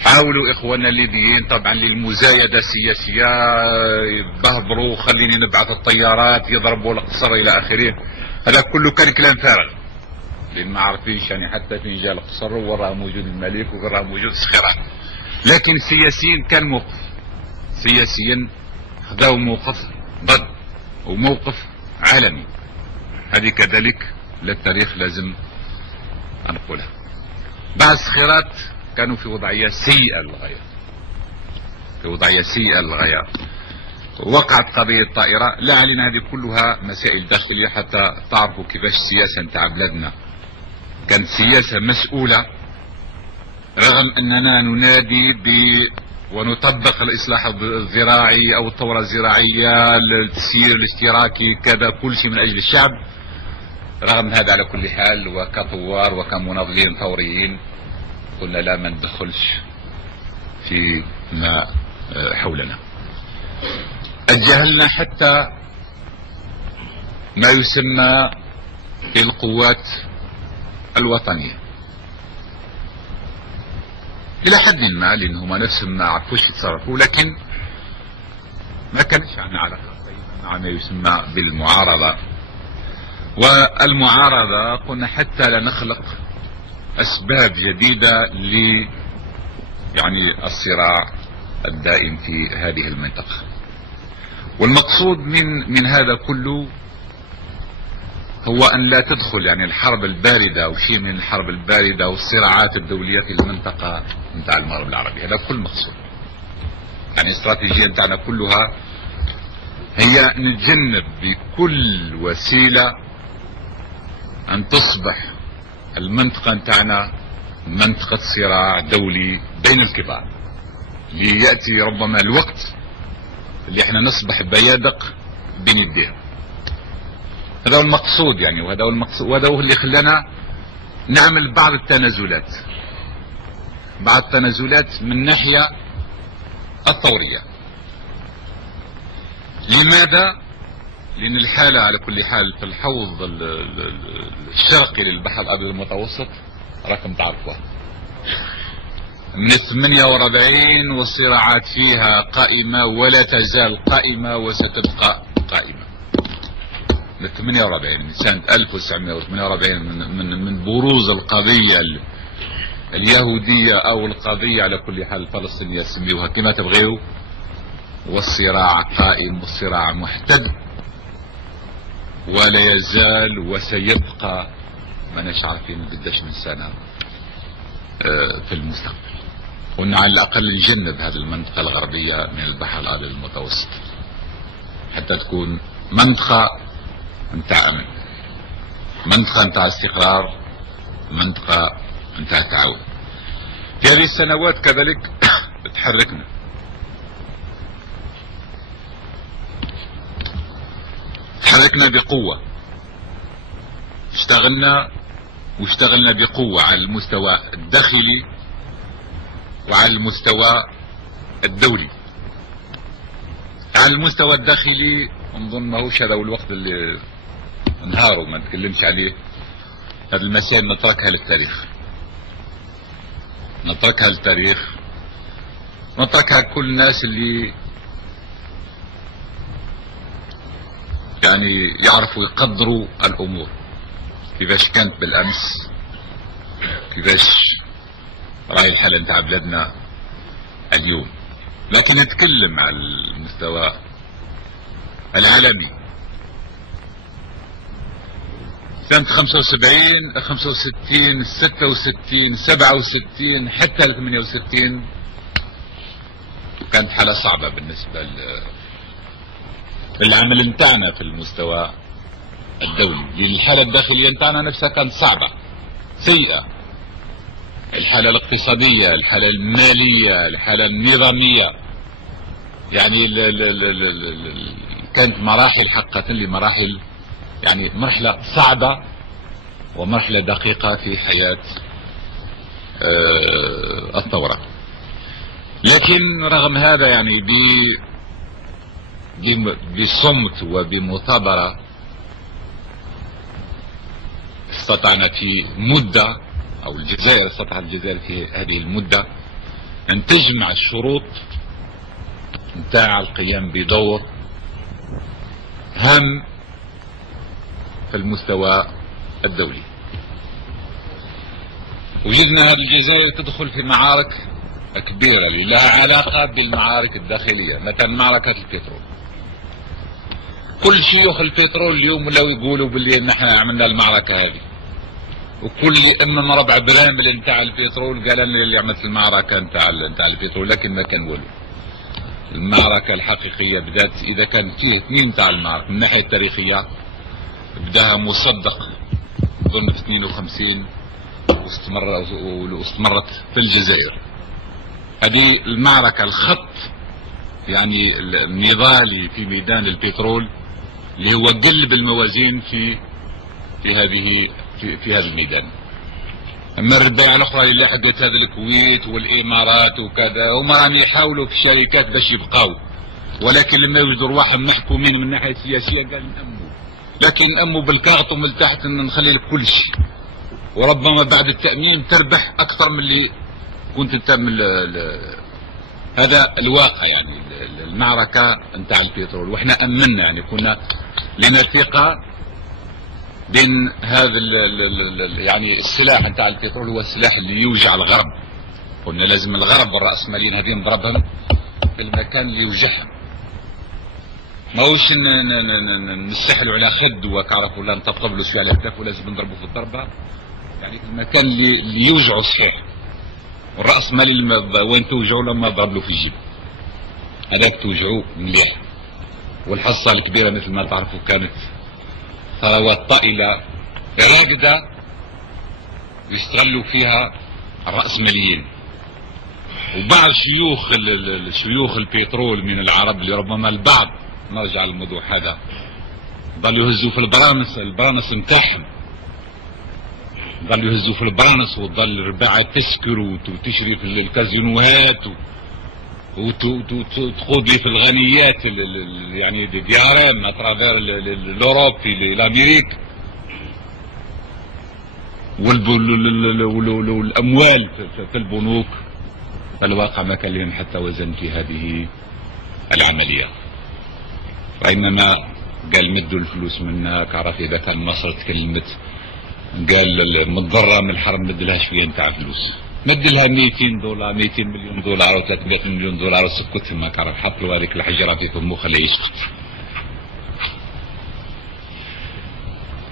حاولوا اخواننا الليبيين طبعا للمزايدة السياسية، بهبروا خليني نبعث الطيارات يضربوا القصر الى اخره. هذا كله كان كلام فارغ، لان ما عارفينش يعني حتى فين جاء القصر وراه موجود الملك وراه موجود السخيرات. لكن سياسيا كان موقف، سياسيا خذاو موقف ضد وموقف عالمي. هذه كذلك للتاريخ لازم نقولها. بعض السخيرات كانوا في وضعية سيئة للغاية، وقعت قضية الطائرة. لا علينا، هذه كلها مسائل داخلية حتى تعرفوا كيفاش السياسة نتاع بلادنا كانت سياسة مسؤولة، رغم أننا ننادي ونطبق الإصلاح الزراعي أو الثورة الزراعية، التسيير الاشتراكي، كذا كل شيء من أجل الشعب. رغم هذا على كل حال وكثوار وكمناضلين ثوريين قلنا لا، ما ندخلش في ما حولنا. أجهلنا حتى ما يسمى بالقوات الوطنية إلى حد ما، لأنهم نفسهم ما عرفوش يتصرفوا، لكن ما كانش عندنا علاقة مع ما يسمى بالمعارضة. والمعارضة قلنا حتى لا نخلق أسباب جديدة يعني الصراع الدائم في هذه المنطقة. والمقصود من هذا كله هو أن لا تدخل يعني الحرب الباردة أو شيء من الحرب الباردة والصراعات الدولية في المنطقة نتاع المغرب العربي. هذا كل مقصود. يعني الاستراتيجية نتاعنا كلها هي نتجنب بكل وسيلة أن تصبح المنطقة نتاعنا منطقة صراع دولي بين الكبار. ليأتي ربما الوقت اللي احنا نصبح بيادق بين يديه. هذا هو المقصود يعني، وهذا هو اللي خلانا نعمل بعض التنازلات من الناحية الطورية. لماذا؟ لأن الحالة على كل حال في الحوض الشرقي للبحر الأبيض المتوسط راكم تعرفوها من 48 والصراعات فيها قائمة ولا تزال قائمة وستبقى قائمة. من 48 من سنة 1948 من بروز القضية اليهودية أو القضية على كل حال الفلسطينية، سميوها كما تبغيوا، والصراع قائم والصراع محتد ولا يزال وسيبقى ما نش عارفين قداش من سنة في المستقبل. قلنا على الأقل نجنب هذه المنطقة الغربية من البحر الأبيض المتوسط حتى تكون منطقة متاع أمن، منطقة متاع استقرار، منطقة متاع تعاون. في هذه السنوات كذلك تحركنا بقوة، اشتغلنا بقوة على المستوى الداخلي وعلى المستوى الدولي. على المستوى الداخلي نظن ماهوش هذا هو الوقت اللي نهار وما نتكلمش عليه. هذه المسائل نتركها للتاريخ، نتركها كل الناس اللي يعني يعرفوا يقدروا الأمور كيفاش كانت بالأمس، كيفاش راهي الحالة نتاع بلادنا اليوم. لكن نتكلم على المستوى العالمي. سنة 75 65 66 67 حتى 68 كانت حالة صعبة بالنسبة للعمل نتاعنا في المستوى الدولي، لأن الحالة الداخلية نتاعنا نفسها كانت صعبة سيئة. الحالة الاقتصادية، الحالة المالية، الحالة النظامية، يعني كانت مراحل حقا لمراحل، يعني مرحلة صعبة ومرحلة دقيقة في حياة الثورة. لكن رغم هذا يعني بصمت وبمثابرة استطعنا في مدة، أو استطاعت الجزائر في هذه المدة أن تجمع الشروط نتاع القيام بدور هام في المستوى الدولي. وجدنا هذه الجزائر تدخل في معارك كبيرة لها علاقة بالمعارك الداخلية، مثلا معركة البترول. كل شيوخ البترول اليوم ولاو يقولوا باللي نحن عملنا المعركة هذه، وكل يأمم ربع برامل نتاع البترول قال انا اللي عملت المعركة نتاع البترول، لكن ما كان والو. المعركة الحقيقية بدات إذا كان فيه اثنين نتاع المعركة من الناحية التاريخية، بداها مصدق ظن في 52 واستمرت في الجزائر. هذه المعركة الخط يعني النضالي في ميدان البترول اللي هو قلب الموازين في هذا الميدان. اما الرباعية الاخرى اللي لحقت هذا الكويت والامارات وكذا، هما راهم يحاولوا في الشركات باش يبقاو، ولكن لما يوجدوا رواحهم محكومين من الناحية السياسية قال نأموا، لكن نأموا بالكارت ومن تحت نخلي لك كل شيء، وربما بعد التأمين تربح أكثر من اللي كنت تأمن. هذا الواقع يعني المعركة نتاع البترول، واحنا أمنا يعني كنا لنا ثقة بين هذا يعني السلاح نتاع البترول هو السلاح اللي يوجع الغرب. قلنا لازم الغرب والرأسماليين هذه نضربهم في المكان اللي يوجعهم، ماهوش نستحلوا على خد وكعرف ولا نطبطب له شويه على الكتاف ولازم نضربه في الضربه، يعني في المكان اللي يوجعه صحيح. والرأسمالي وين توجعوا لما ضرب له في الجيب، هذاك توجعوه مليح. والحصه الكبيره مثل ما تعرفوا كانت ثروات طائله راقده يستغلوا فيها الرأسماليين، وبعض شيوخ البترول من العرب اللي ربما البعض، نرجع للموضوع هذا، ظلوا يهزوا في البرانس نتاعهم، ظلوا يهزوا في البرانس، وظل الرباعة تسكر وتشري في الكازينوهات وتقود لي في الغنيات يعني ديارام اترافير لوروب في الامريك، والاموال في البنوك. الواقع ما كان لهم حتى وزن في هذه العملية، وإنما قال مدوا الفلوس منا. عرف إذا كان مصر تكلمت قال متضرة من الحرب مد لها شوية نتاع فلوس، مد لها 200 دولار 200 مليون دولار و 300 مليون دولار وسكت ما كعرف، حط له هذيك الحجرة في فمه خليه يسكت.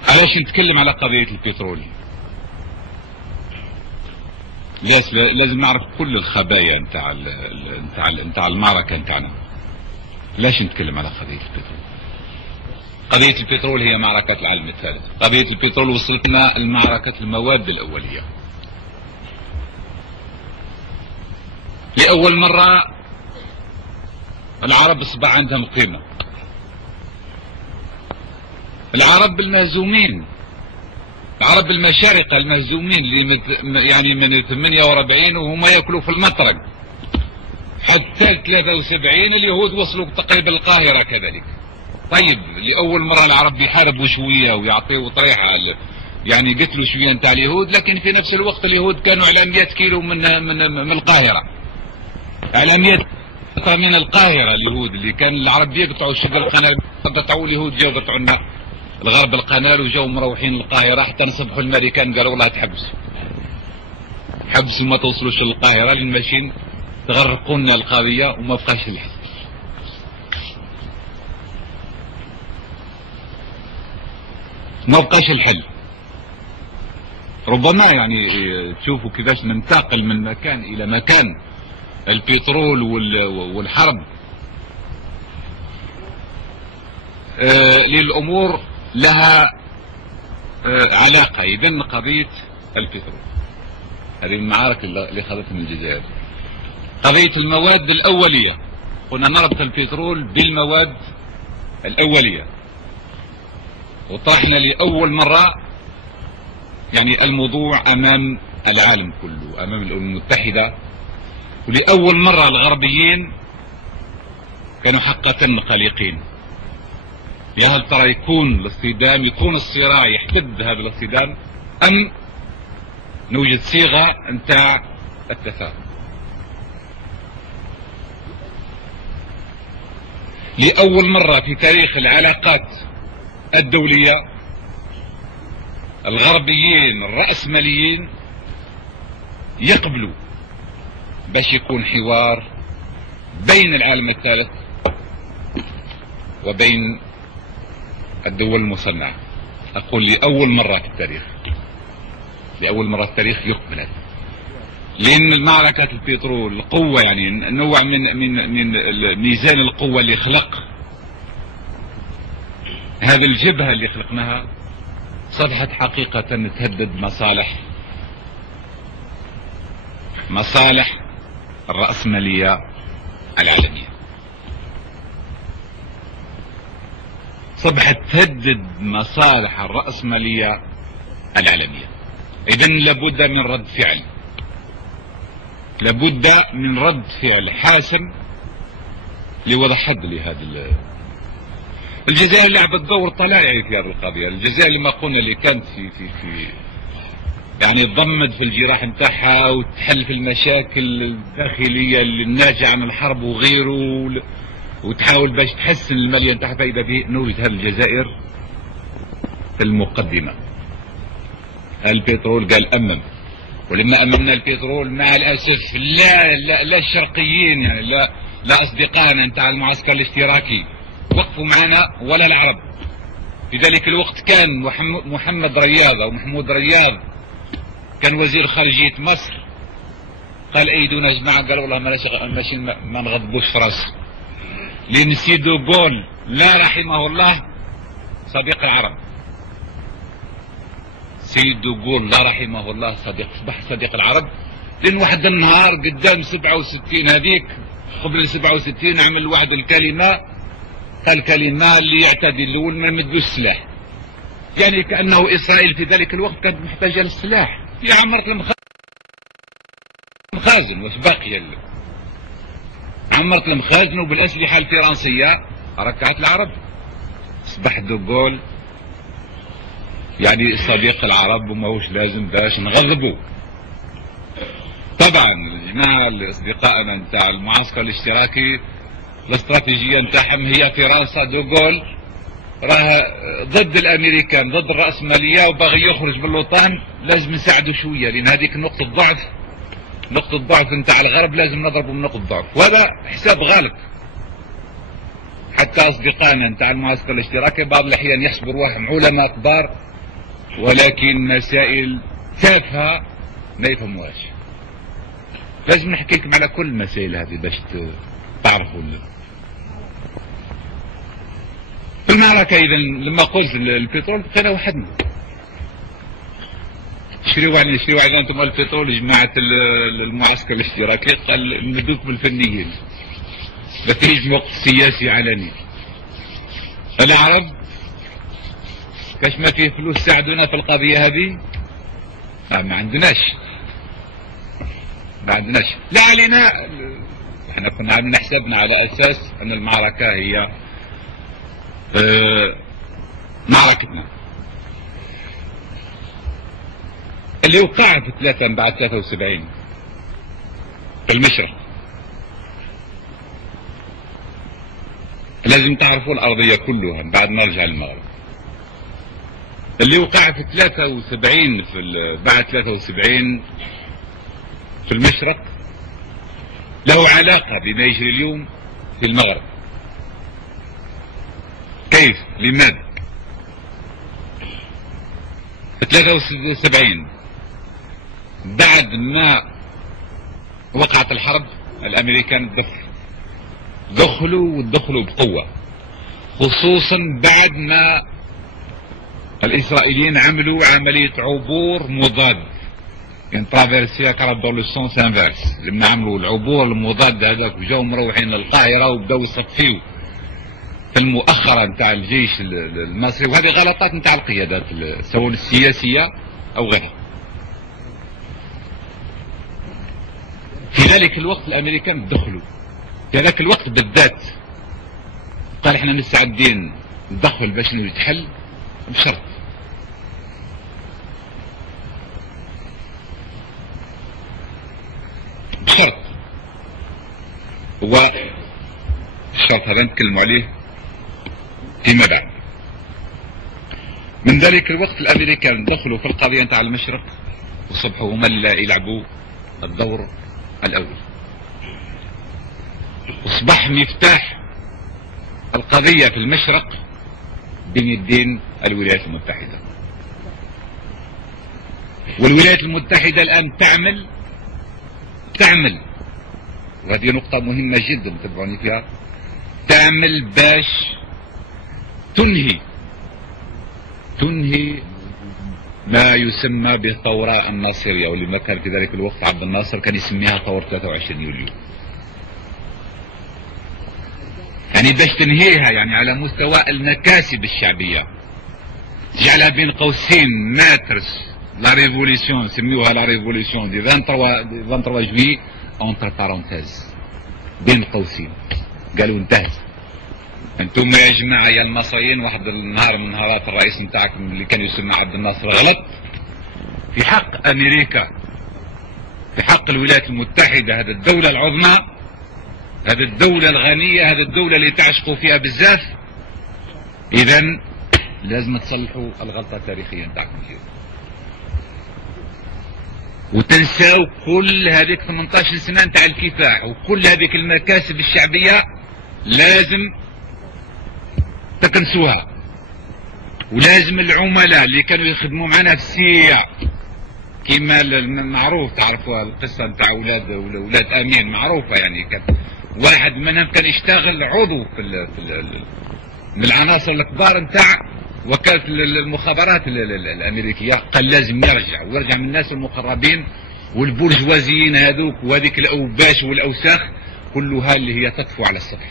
علاش نتكلم على قضية البترول؟ لازم نعرف كل الخبايا نتاع المعركة نتاعنا. لاش نتكلم على قضية البترول؟ قضية البترول هي معركة العالم الثالث. قضية البترول وصلتنا لمعركة المواد الأولية. لأول مرة العرب أصبح عندهم قيمة. العرب المهزومين، العرب المشارقة المهزومين اللي يعني من 48 وهم ياكلوا في المطرق حتى 73 اليهود وصلوا تقريبا القاهرة كذلك. طيب لأول مرة العرب يحاربوا شوية ويعطيوا طريحة، يعني قتلوا شوية نتاع اليهود، لكن في نفس الوقت اليهود كانوا على 100 كيلو من القاهرة، على 100 من القاهرة. اليهود اللي كان العرب يقطعوا شق القناة، قطعوا اليهود جاوا قطعوا لنا الغرب القناة وجاوا مروحين القاهرة، حتى نصبحوا الامريكان قالوا والله تحبسوا، حبسوا ما توصلوش للقاهرة لان ماشيين تغرقوا لنا القضية وما بقاش الحل. ما بقاش الحل. ربما يعني تشوفوا كيفاش ننتقل من مكان الى مكان. البترول والحرب للامور لها علاقة. إذن قضية البترول هذه المعارك اللي خذتها من الجزائر. قضية المواد الأولية، قلنا نربط البترول بالمواد الأولية، وطرحنا لأول مرة يعني الموضوع أمام العالم كله، أمام الأمم المتحدة، ولأول مرة الغربيين كانوا حقا قلقين. يا هل ترى يكون الاصطدام، يكون الصراع يحتد هذا الاصطدام، أم نوجد صيغة نتاع التفاهم؟ لأول مرة في تاريخ العلاقات الدولية الغربيين الرأسماليين يقبلوا باش يكون حوار بين العالم الثالث وبين الدول المصنعة. أقول لأول مرة في التاريخ، لأول مرة في التاريخ يقبل هذا، لأن معركة البترول القوة يعني نوع من ميزان القوة اللي خلق هذه الجبهة اللي خلقناها، صبحت حقيقة تهدد مصالح الرأسمالية العالمية، صبحت تهدد مصالح الرأسمالية العالمية. إذن لابد من رد فعل، لابد من رد فعل حاسم لوضع حد لهذا. الجزائر لعبت دور طلائعي في هذه القضية. الجزائر لما قلنا اللي كانت في يعني تضمد في الجراح نتاعها وتحل في المشاكل الداخلية اللي الناجعة عن الحرب وغيره، وتحاول باش تحسن المالية نتاعها، فإذا به نوجد هذه الجزائر في المقدمة. البترول قال أمم، ولما أممنا البترول مع الأسف لا الشرقيين يعني لا أصدقائنا نتاع المعسكر الاشتراكي وقفوا معنا ولا العرب. في ذلك الوقت كان محمد رياض أو محمود رياض كان وزير خارجية مصر، قال أيدونا يا جماعة، قال والله ماشي ما نغضبوش في راسه، لأن سيدو جول لا رحمه الله صديق العرب، سيدو جول لا رحمه الله صديق العرب، لان واحد النهار قدام 67 هذيك قبل 67 عمل واحد الكلمه، قال كلمه اللي يعتدي الاول ما يمدوش السلاح، يعني كانه اسرائيل في ذلك الوقت كانت محتاجه للسلاح. في عمرت المخازن واش باقي عمرت المخازن وبالاسلحه الفرنسيه ركعت العرب. اصبح دوغول يعني صديق العرب وماهوش لازم باش نغضبوا. طبعا الجماعه الاصدقائنا نتاع المعسكر الاشتراكي الاستراتيجيه نتاعهم هي فرنسا. دوغول راه ضد الامريكان ضد الراسماليه وباغي يخرج من الوطن، لازم نساعده شويه لان هذيك نقطه ضعف نتاع الغرب، لازم نضربوا من نقطه ضعف، وهذا حساب غلط. حتى اصدقائنا نتاع المعسكر الاشتراكي بعض الاحيان يحسبوا رواحهم علماء كبار ولكن مسائل تافهه ما يفهموهاش. لازم نحكي لكم على كل المسائل هذه باش تعرفوا. في المعركه اذا لما قلت البترول بقينا وحدنا. شريوا علينا انتم البترول جماعه المعسكر الاشتراكي، قال ندوك بالفنيين ما فيش موقف سياسي علني. العرب كاش ما فيه فلوس ساعدونا في القضيه هذه؟ ما عندناش لا علينا. احنا كنا عاملين حسابنا على اساس ان المعركه هي معركتنا. اللي وقع في 3 بعد 73 في المشرق، لازم تعرفوا الارضيه كلها بعد ما رجع المغرب. اللي وقع في 73 بعد 73 في المشرق له علاقه بما يجري اليوم في المغرب. كيف؟ لماذا؟ في 73 بعد ما وقعت الحرب الامريكان دخلوا بقوه، خصوصا بعد ما الاسرائيليين عملوا عمليه عبور مضاد، يعني ترافيرسي كرا دون لو سونس انفيرس. لما عملوا العبور المضاد هذاك وجاو مروحين للقاهره وبداو يصفيو في المؤخره نتاع الجيش المصري، وهذه غلطات نتاع القيادات سواء السياسيه او غيرها. في ذلك الوقت الامريكان دخلوا، في ذاك الوقت بالذات قال احنا مستعدين ندخل باش يتحل بشرط. هو الشرط هذا نتكلموا عليه فيما بعد. من ذلك الوقت الامريكان دخلوا في القضيه نتاع المشرق وصبحوا هما اللي يلعبوا الدور الاول، اصبح مفتاح القضيه في المشرق بين يدين الولايات المتحده. والولايات المتحده الان تعمل وهذه نقطه مهمه جدا تبعوني فيها، تعمل باش تنهي ما يسمى بالثورة الناصرية، واللي ما كان في ذلك الوقت عبد الناصر كان يسميها ثورة 23 يوليو. يعني باش تنهيها يعني على مستوى المكاسب الشعبية، تجعلها بين قوسين ماترس لا ريفوليسيون، سميوها لا ريفوليسيون دي 23 جويي اونتر بارونتيز، بين قوسين. قالوا انتهت. انتم يا جماعه يا المصريين، واحد النهار من نهارات الرئيس نتاعكم اللي كان يسمى عبد الناصر غلط في حق امريكا، في حق الولايات المتحده، هذه الدوله العظمى، هذه الدوله الغنيه، هذه الدوله اللي تعشقوا فيها بزاف. اذا لازم تصلحوا الغلطه التاريخيه نتاعكم وتنساو كل هذيك 18 سنه نتاع الكفاح وكل هذيك المكاسب الشعبيه، لازم تكنسوها. ولازم العملاء اللي كانوا يخدموا معنا في السياع كما المعروف، تعرفوا القصه نتاع ولاد امين معروفه، يعني كان واحد منهم كان يشتغل عضو في من العناصر الكبار نتاع وكاله المخابرات الامريكيه، قال لازم يرجع من الناس المقربين والبرجوازيين هذوك وهذيك الاوباش والاوساخ كلها اللي هي تطفو على السطح.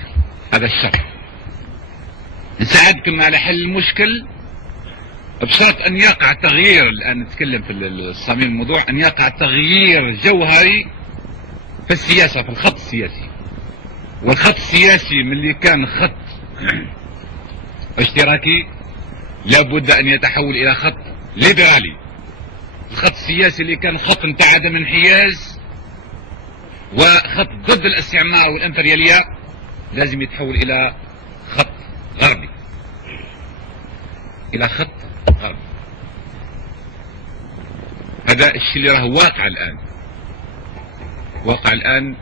هذا الشر. نساعدكم على حل المشكل بشرط ان يقع تغيير. الان نتكلم في صميم الموضوع، ان يقع تغيير جوهري في السياسه، في الخط السياسي. والخط السياسي من اللي كان خط اشتراكي لابد ان يتحول الى خط ليبرالي. الخط السياسي اللي كان خط نتاع عدم انحياز وخط ضد الاستعمار والامبرياليه لازم يتحول الى خط غربي، الى خط غربي. هذا الشيء اللي راه واقع الان. واقع الان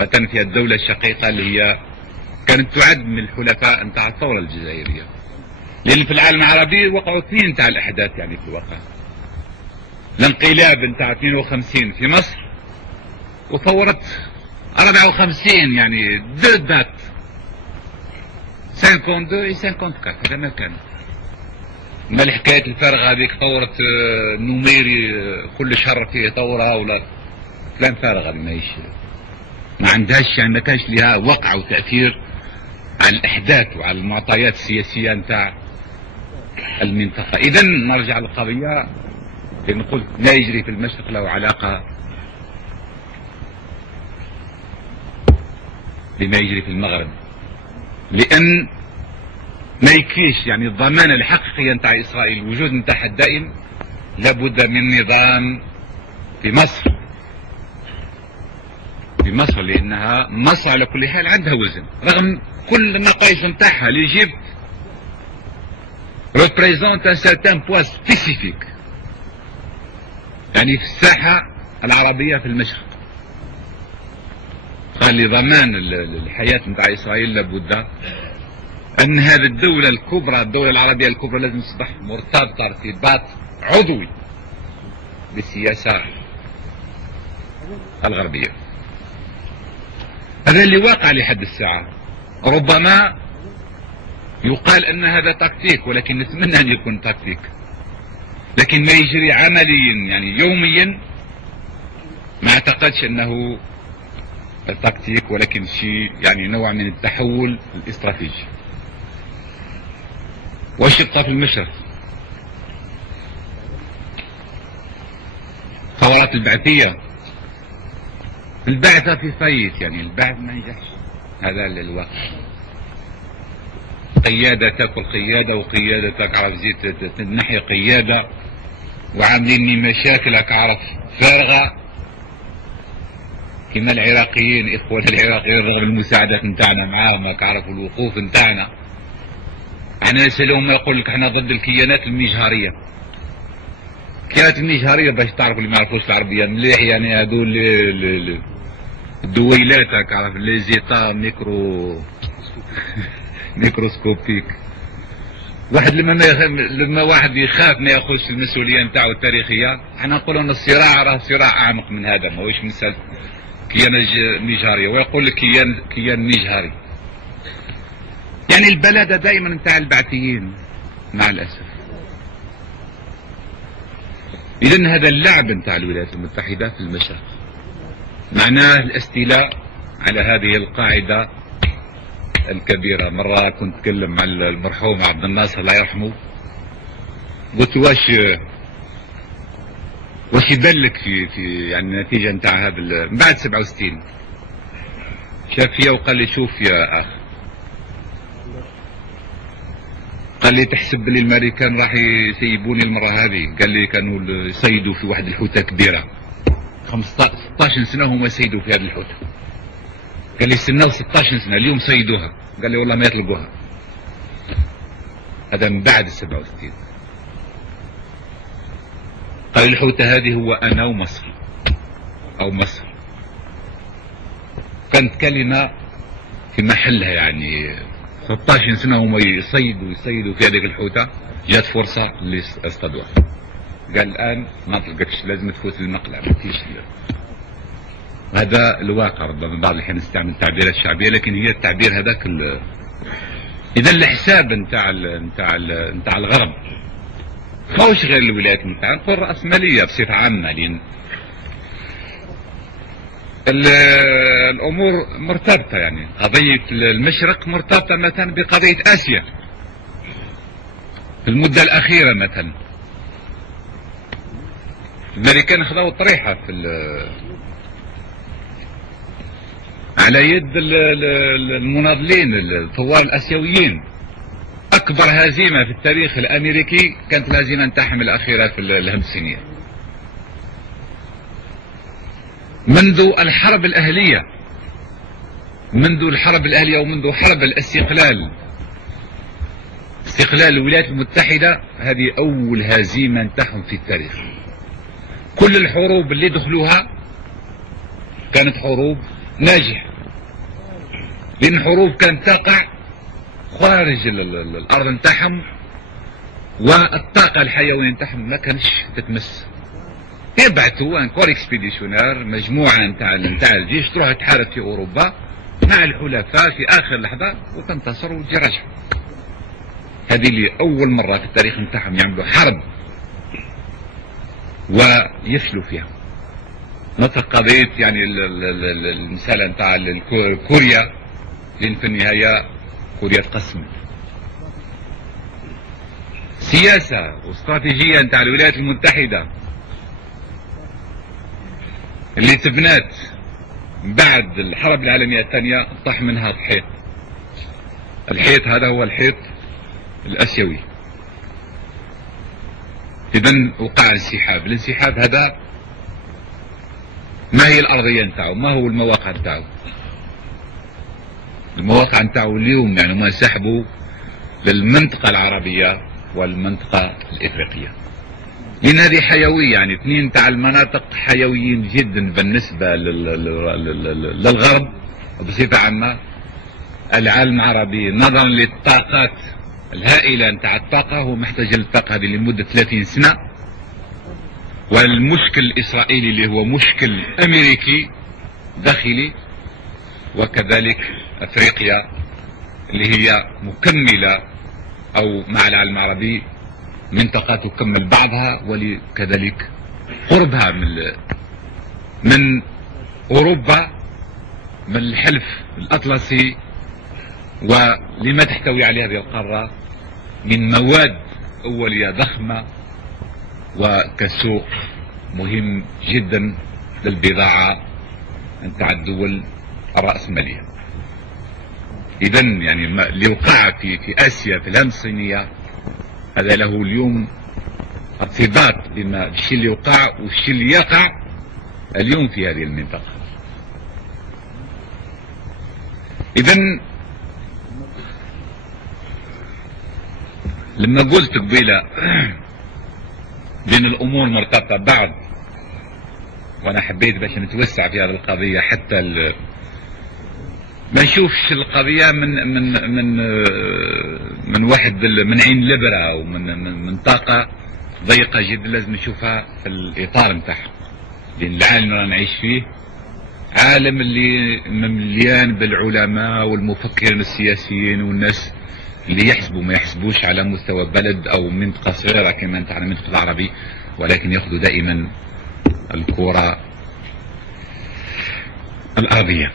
مثلا في الدولة الشقيقة اللي هي كانت تعد من الحلفاء نتاع الثورة الجزائرية، لأن في العالم العربي وقعوا اثنين نتاع الأحداث يعني في الواقع. الانقلاب نتاع 52 في مصر وثورة 54 يعني دو دات 52 و 54 هذا ما كان. ما الحكاية الفارغة هذيك ثورة نميري كل شهر فيه ثورة ولا كلام فارغ هذه ماهيش ما عندهاش يعني ما كانش لها وقع وتأثير على الأحداث وعلى المعطيات السياسية نتاع المنطقة. إذا نرجع للقضية اللي نقول لا يجري في المشرق له علاقة بما يجري في المغرب، لأن ما يكفيش يعني الضمانة الحقيقية نتاع إسرائيل الوجود نتاعها الدائم. لابد من نظام في مصر، في مصر، لأنها مصر على كل حال عندها وزن رغم كل النقائص نتاعها اللي جبت représente un certain poids spécifique يعني في الساحة العربية في المشرق. قال لضمان الحياة نتاع إسرائيل لابد أن هذه الدولة الكبرى، الدولة العربية الكبرى لازم تصبح مرتبطة ارتباط عضوي بالسياسة الغربية. هذا اللي واقع لحد الساعة. ربما يقال أن هذا تكتيك، ولكن نتمنى أن يكون تكتيك، لكن ما يجري عمليا يعني يوميا ما اعتقدش أنه تكتيك، ولكن شيء يعني نوع من التحول الاستراتيجي. واش يبقى في المشرق؟ ثورات البعثية، البعثة في فايت يعني البعث ما ينجحش. هذا الواقع. قيادة تاكل قيادة وقيادة تعرف زيت تنحي قيادة وعاملين مشاكلك عرف فارغة كما العراقيين إخوان العراقيين رغم المساعدات نتاعنا معاهم عرفوا الوقوف نتاعنا. احنا نسألهم يقول لك احنا ضد الكيانات المجهرية. الكيانات المجهرية باش تعرفوا اللي ما يعرفوش العربية مليح يعني هذول الدويلات عرف لي زيتا ميكروسكوبيك. واحد لما واحد يخاف ما ياخذش المسؤولية نتاعو التاريخية. احنا نقولوا ان الصراع راه صراع اعمق من هذا، ماهوش مسألة كيان مجهرية. ويقول لك كيان مجهري يعني البلدة دائما نتاع البعثيين مع الأسف. إذن هذا اللعب نتاع الولايات المتحدة في المشرق معناه الاستيلاء على هذه القاعدة الكبيرة. مرة كنت أتكلم مع المرحوم عبد الناصر الله يرحمه، قلت واش يبان لك في يعني النتيجة نتاع هذا من بعد 67 شاف فيا وقال لي شوف يا أخ، قال لي تحسب بلي الامريكان راح يسيبوني المره هذه؟ قال لي كانوا يصيدوا في واحد الحوته كبيره 16 سنه هما يصيدوا في هذه الحوته. قال لي استناو 16 سنه اليوم صيدوها. قال لي والله ما يطلقوها. هذا من بعد 67. قال الحوته هذه هو انا ومصر او مصر. كانت كلمه في محلها يعني 16 سنة هم يصيدوا في هذيك الحوتة. جات فرصة اللي اصطادوها. قال الآن ما تلقاكش لازم تفوت المقلع ما فيش. هذا الواقع. ربما بعض الأحيان نستعمل التعبيرات الشعبية لكن هي التعبير هذاك. إذا الحساب نتاع الغرب ماهوش غير الولايات المتحدة، نقول رأسمالية بصفة عامة، لأن الامور مرتبطه، يعني قضيه المشرق مرتبطه مثلا بقضيه اسيا في المده الاخيره. مثلا الامريكان خذوا طريحه على يد المناضلين الثوار الاسيويين. اكبر هزيمه في التاريخ الامريكي كانت الهزيمه نتاعهم الاخيره في الهمسينيه. منذ الحرب الاهليه ومنذ حرب الاستقلال، استقلال الولايات المتحده، هذه اول هزيمه نتاعهم في التاريخ. كل الحروب اللي دخلوها كانت حروب ناجحه، لان حروب كانت تقع خارج الارض نتاعهم، والطاقه الحيويه نتاعهم ما كانش تتمس. يبعثوا ان كور اكسبيديشنير، مجموعه نتاع الجيش، تروح تحارب في اوروبا مع الحلفاء في اخر لحظه وتنتصر وتجي راجعه. هذه اللي اول مره في التاريخ نتاعهم يعملوا حرب ويفشلوا فيها. مثل قضيه يعني المساله نتاع كوريا، لان في النهايه كوريا تقسمت. سياسه واستراتيجيه نتاع الولايات المتحده اللي تبنات بعد الحرب العالميه الثانيه طاح منها الحيط. الحيط هذا هو الحيط الاسيوي. اذا وقع انسحاب. الانسحاب هذا ما هي الارضيه نتاعو؟ ما هو المواقع نتاعو؟ المواقع نتاعو اليوم يعني ما انسحبوا للمنطقه العربيه والمنطقه الافريقيه، لان هذه حيويه. يعني اثنين تاع المناطق حيويين جدا بالنسبه للغرب بصفه عامه. العالم العربي نظرا للطاقات الهائله نتاع الطاقه هو محتاج للطاقه هذه لمده 30 سنه، والمشكل الاسرائيلي اللي هو مشكل امريكي داخلي، وكذلك افريقيا اللي هي مكمله او مع العالم العربي منطقة تكمل بعضها، ولكذلك قربها من اوروبا، من الحلف الاطلسي، ولما تحتوي عليه هذه القارة من مواد اولية ضخمة، وكسوق مهم جدا للبضاعة نتاع الدول الرأسمالية. اذا يعني اللي وقع في اسيا في الهمسينية هذا له اليوم ارتباط بما الشيء اللي وقع والشيء اللي يقع اليوم في هذه المنطقة. اذا لما قلت قبيلة بين الامور مرتبطة ببعض، وانا حبيت باش نتوسع في هذه القضية حتى ما نشوفش القضية من واحد من عين لبرة او من طاقة ضيقة جدا. لازم نشوفها في الاطار نتاعها، لان العالم اللي نعيش فيه عالم اللي مليان بالعلماء والمفكرين السياسيين والناس اللي يحسبوا ما يحسبوش على مستوى بلد او منطقة صغيرة كما انت على المنطقة العربي، ولكن ياخذوا دائما الكرة الارضية.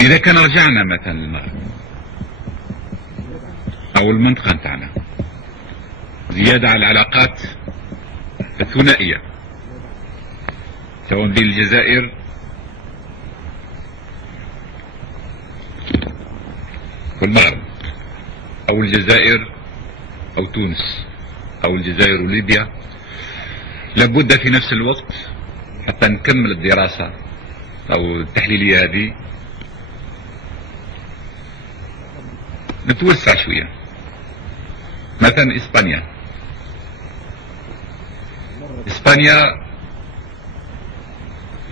إذا كان رجعنا مثلا المغرب أو المنطقة نتاعنا، زيادة على العلاقات الثنائية سواء بين الجزائر والمغرب، أو الجزائر أو تونس، أو الجزائر وليبيا، لابد في نفس الوقت حتى نكمل الدراسة أو التحليلية هذه نتوسع شوية. مثلا إسبانيا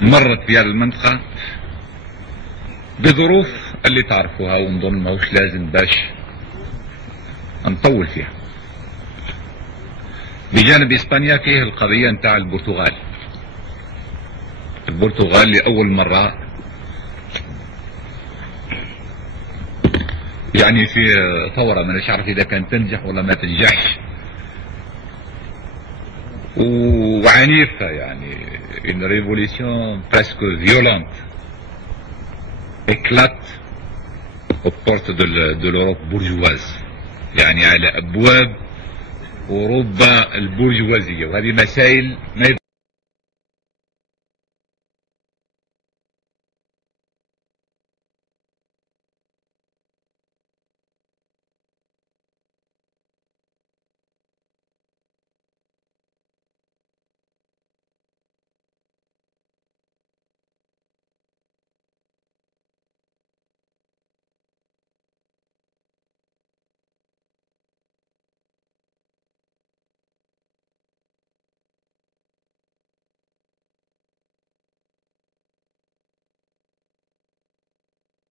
مرت في هذه المنطقة بظروف اللي تعرفوها، ونظن ماهوش لازم باش نطول فيها. بجانب إسبانيا فيه القضية نتاع البرتغال. البرتغال لأول مرة يعني في ثورة، ما نعرف إذا كانت تنجح ولا ما تنجحش، وعنيفة، يعني une révolution presque violente éclate aux portes de l'Europe bourgeoise، يعني على أبواب أوروبا البرجوازية، وهذه مسائل ما